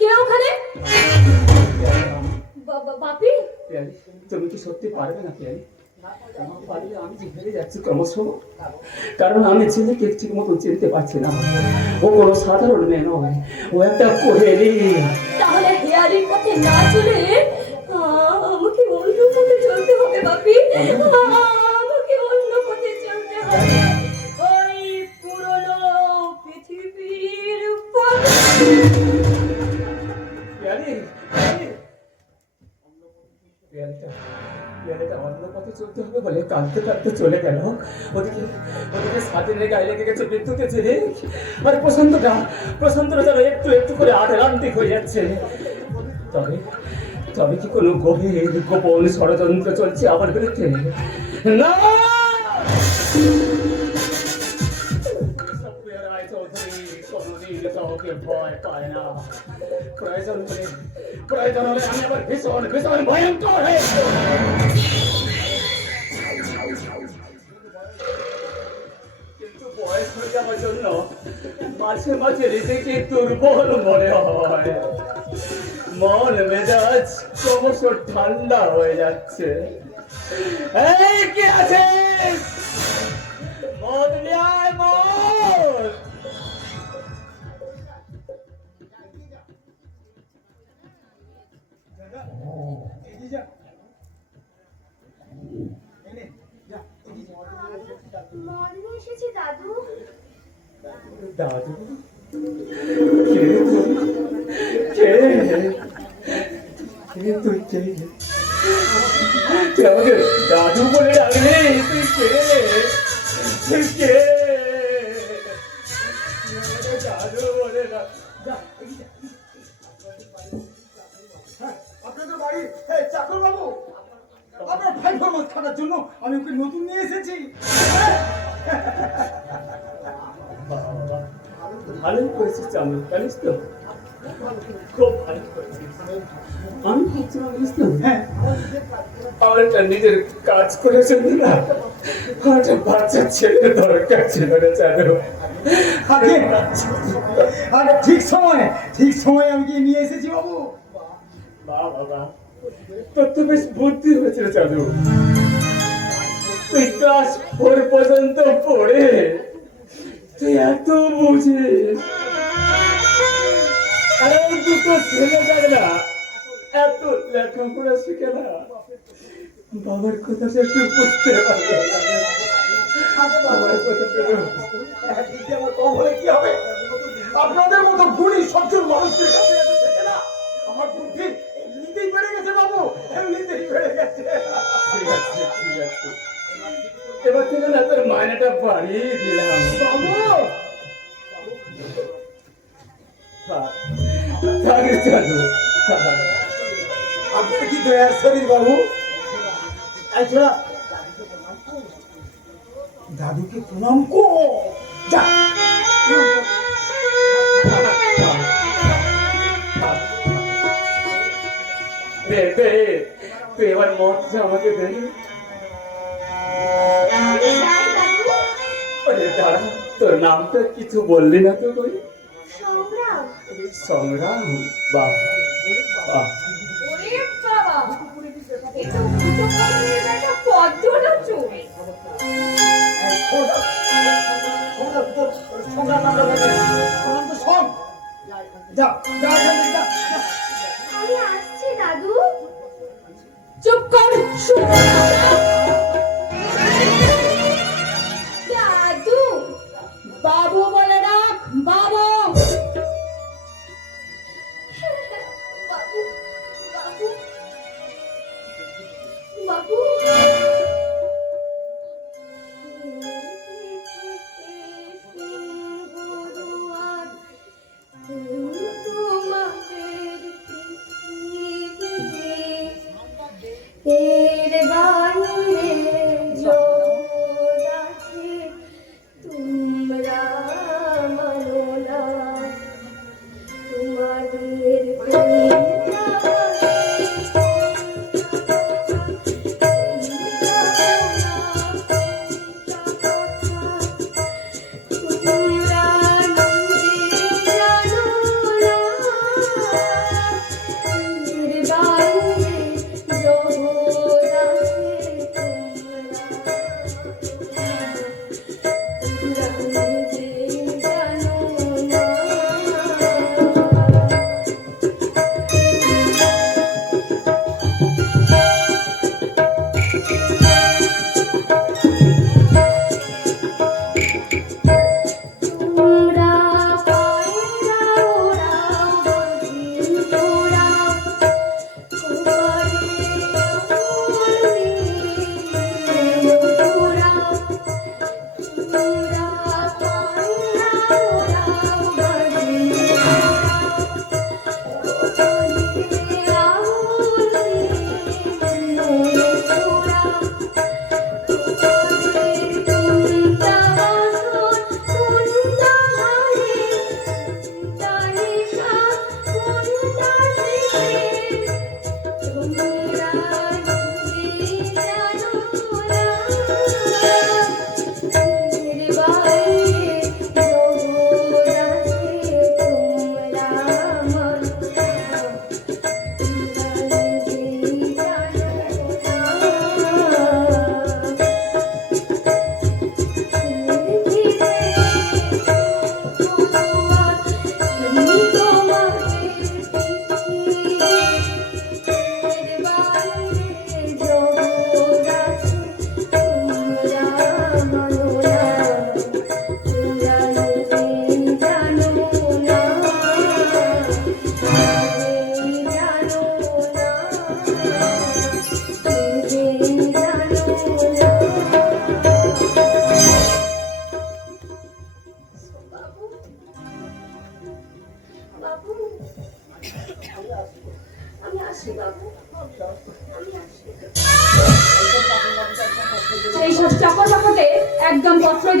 কে ওখানে? বাপি, পিয়ালি, তুমি কি সত্যি পারবে না পিয়ালি? আমার পারলে আমি যে হেরে যাচ্ছি ক্রমশ, কারণ আমি ছেলেকে ঠিক মতো চিনতে পারছি না। ও কোনো সাধারণ মেয়ে নয়, ও একটা কোহেলি। তাহলে হেয়ারির পথে না চলে আমাকে অন্য পথে চলতে হবে বাপি, আমাকে অন্য পথে চলতে হবে। ওই পুরনো পৃথিবীর পথে। কাঁদতে কাঁদতে চলে গেল। ওদিকে ওদিকে স্বাধীনের গায়ে লেগে গেছে বিদ্যুতে ছেড়ে, আর প্রশান্তরা যেন একটু একটু করে আধরান্তিক হয়ে যাচ্ছে। তবে তবে কি কোনো গভীর গোপন ষড়যন্ত্র চলছে আমার বিরুদ্ধে? না, সত্যের রায়চৌধুরী কোনোদিন কাউকে ভয় পায় না। প্রয়োজন হলে আমি আবার ভীষণ ভীষণ ভয়ঙ্কর হয়ে যাব। কিন্তু বয়স হয়ে যাওয়ার জন্য মাঝে মাঝে নিজেকে দুর্বল মনে হয়। মন মেজাজ ক্রমশ ঠান্ডা হয়ে যাচ্ছে। এই কে আছিস? মদ নিয়ে আয়, মদ। মদ নিয়ে এসেছি দাদু। দাদু কে তুই? কে তুই? তুই আমাকে দাদু বলে ডাকলি? তুই কে? তুই কে? দাদু বলে ডাক। আপনাদের বাড়ি চাকর বাবু, আপনার ভাই মাছ খাটার জন্য আমি ওকে নতুন নিয়ে এসেছি। ভালোই করেছিস চামড়, জানিস তো? খুব ভালো করেছিস। আমি ভাবছিলাম জানিস তো, আমার একটা নিজের কাজ করেছেন না, আমার একটা বাচ্চা ছেলে দরকার ছিল না জানো। আরে ঠিক সময় আমি গিয়ে নিয়ে এসেছি বাবু। বাবা, তোর তো বেশ বুদ্ধি হয়েছিল চাঁদু। তুই ক্লাস 4 পর্যন্ত পড়ে তুই এত বুঝিস, আর এই দুটো ছেলে দেখ না এত লেখাপড়া শিখে না, বাবার কথা সে একটু বুঝতে পারবে। বাবার কথা আমার কম হলে কি হবে? আপনাদের মতো গুণী সচ্ছল মানুষদের কাছে এত থেকে না, আমার বুদ্ধি এমনিতেই বেড়ে গেছে বাবু, এমনিতেই বেড়ে গেছে। ঠিক আছে। এবার থেকে না তোর মায়নাটা বাড়িয়ে দিলাম বাবু থাকিস চাঁদু। আপনার কি দয়ার শরীর বাবু। দাদুকে প্রণাম কর। যা তুই এবার মদটা আমাকে দে। দাঁড়া, তোর নামটা কিছু বললি না তো? কই সংগ্রাম। সংগ্রাম? বাহ বাহ। ওরে বাবা, এ তো দুটো কর্মের একটা পদ্মটা চোখ। আমি আসছি দাদু। চুপ কর, শুনো না। দাদু, বাবু বলে ডাক, বাবু। বাবু, বাবু, বাবু। এর বাইরে জগৎ আছে, তোমরা মানো না। তোমাদের তোমরা নিজে জানো না। এর বাইরে জগৎ আছে, তোমরা নিজে জানো না। তোমরা পায়রা ওড়াও, বাঁধিন তোড়াও, তোমাদের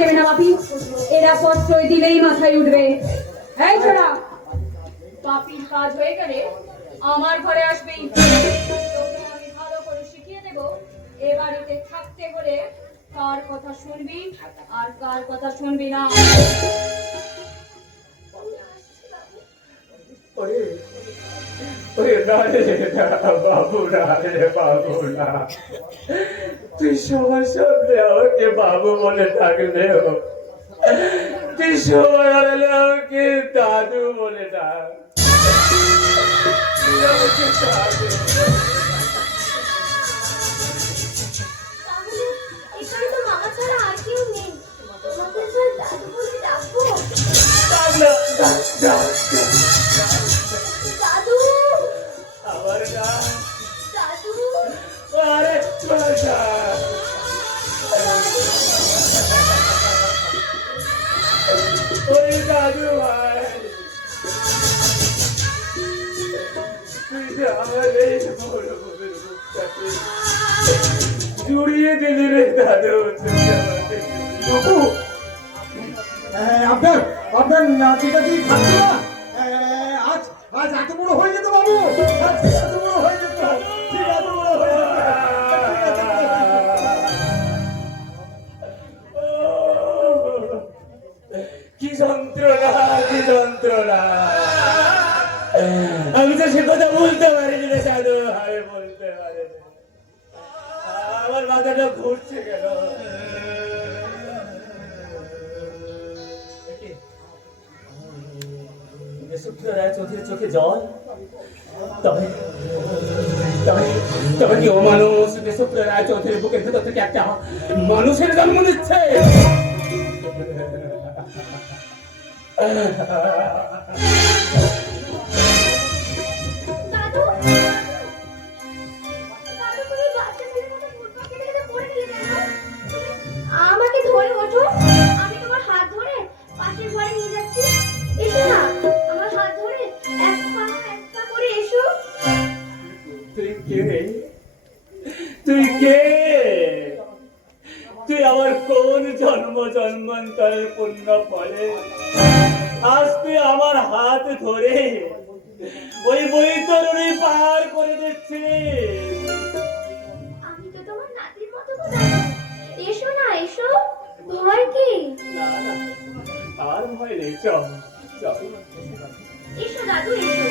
দেবে না বাপি, এরা প্রশ্রয় দিলেই মাথায় উঠবে। এই ছোড়া, বাপির কাজ হয়ে গেলে আমার ঘরে আসবেই। তোকে আমি ভালো করে শিখিয়ে দেব এ বাড়িতে থাকতে হলে কার কথা শুনবি আর কার কথা শুনবি না। বাবু না রে বাবু না, তুই সবার সামনে আমাকে বাবু বলে ডাকলেও তুই সবার আড়ালে আমাকে দাদু বলে ডাক। তুই আমাকে দাদু তাহলে এখানে তো মামা ছাড়া আর কেউ নেই, তোমাকে স্যার দাদু বলে ডাকবো? ডাক না, ডাক, ডাক, ডাক। দাদু, আবার ডাক, দাদু, আরে বাবা, ওই দাদু ভাই, তুই যে আমার এই বড় বউয়ের বুকটাকে জুড়িয়ে দিলি রে দাদু। তুই আমাকে বাবু, আপনার আপনার নাতিটা কি থাকতো না? আজ আজ এত বড় হয়ে যেত বাবু, আজ এত বড় হয়ে যেত, ঠিক এত বড় হয়ে যেত। কি যন্ত্রণা, কি যন্ত্রণা! আমি তো সে কথা বলতে পারিনি রে দাদু, আমি বলতে পারিনি। আমার মাথাটা ঘুরছে কেন? দেশপ্রিয় রায় চৌধুরীর চোখে জল, তবে তবে তবে কি ও মানুষ দেশপ্রিয় রায় চৌধুরীর বুকের ভেতর থেকে একটা মানুষের জন্ম নিচ্ছে? দাদু, দাদু, তুমি বাচ্চা ছেলের মতো ফুটবল খেলে খেলে পড়ে গেলে কেন? আমাকে ধরে ওঠো, আমি তোমার হাত ধরে পাশের ঘরে নিয়ে যাচ্ছি। এসো না, আমার হাত ধরে এক পা করে এসো। তুই কে? তুই কে? তুই আমার কোন জন্ম জন্মান্তরের পুণ্য ফলে আজ তুই আমার হাত ধরে ওই বৈতরণী পার করে দিচ্ছিস? আমি তো তোমার নাতির মতো গো দাদু। এসো না, এসো, ভয় কি? না না, আর ভয় নেই, চল চল। এসো দাদু, এসো।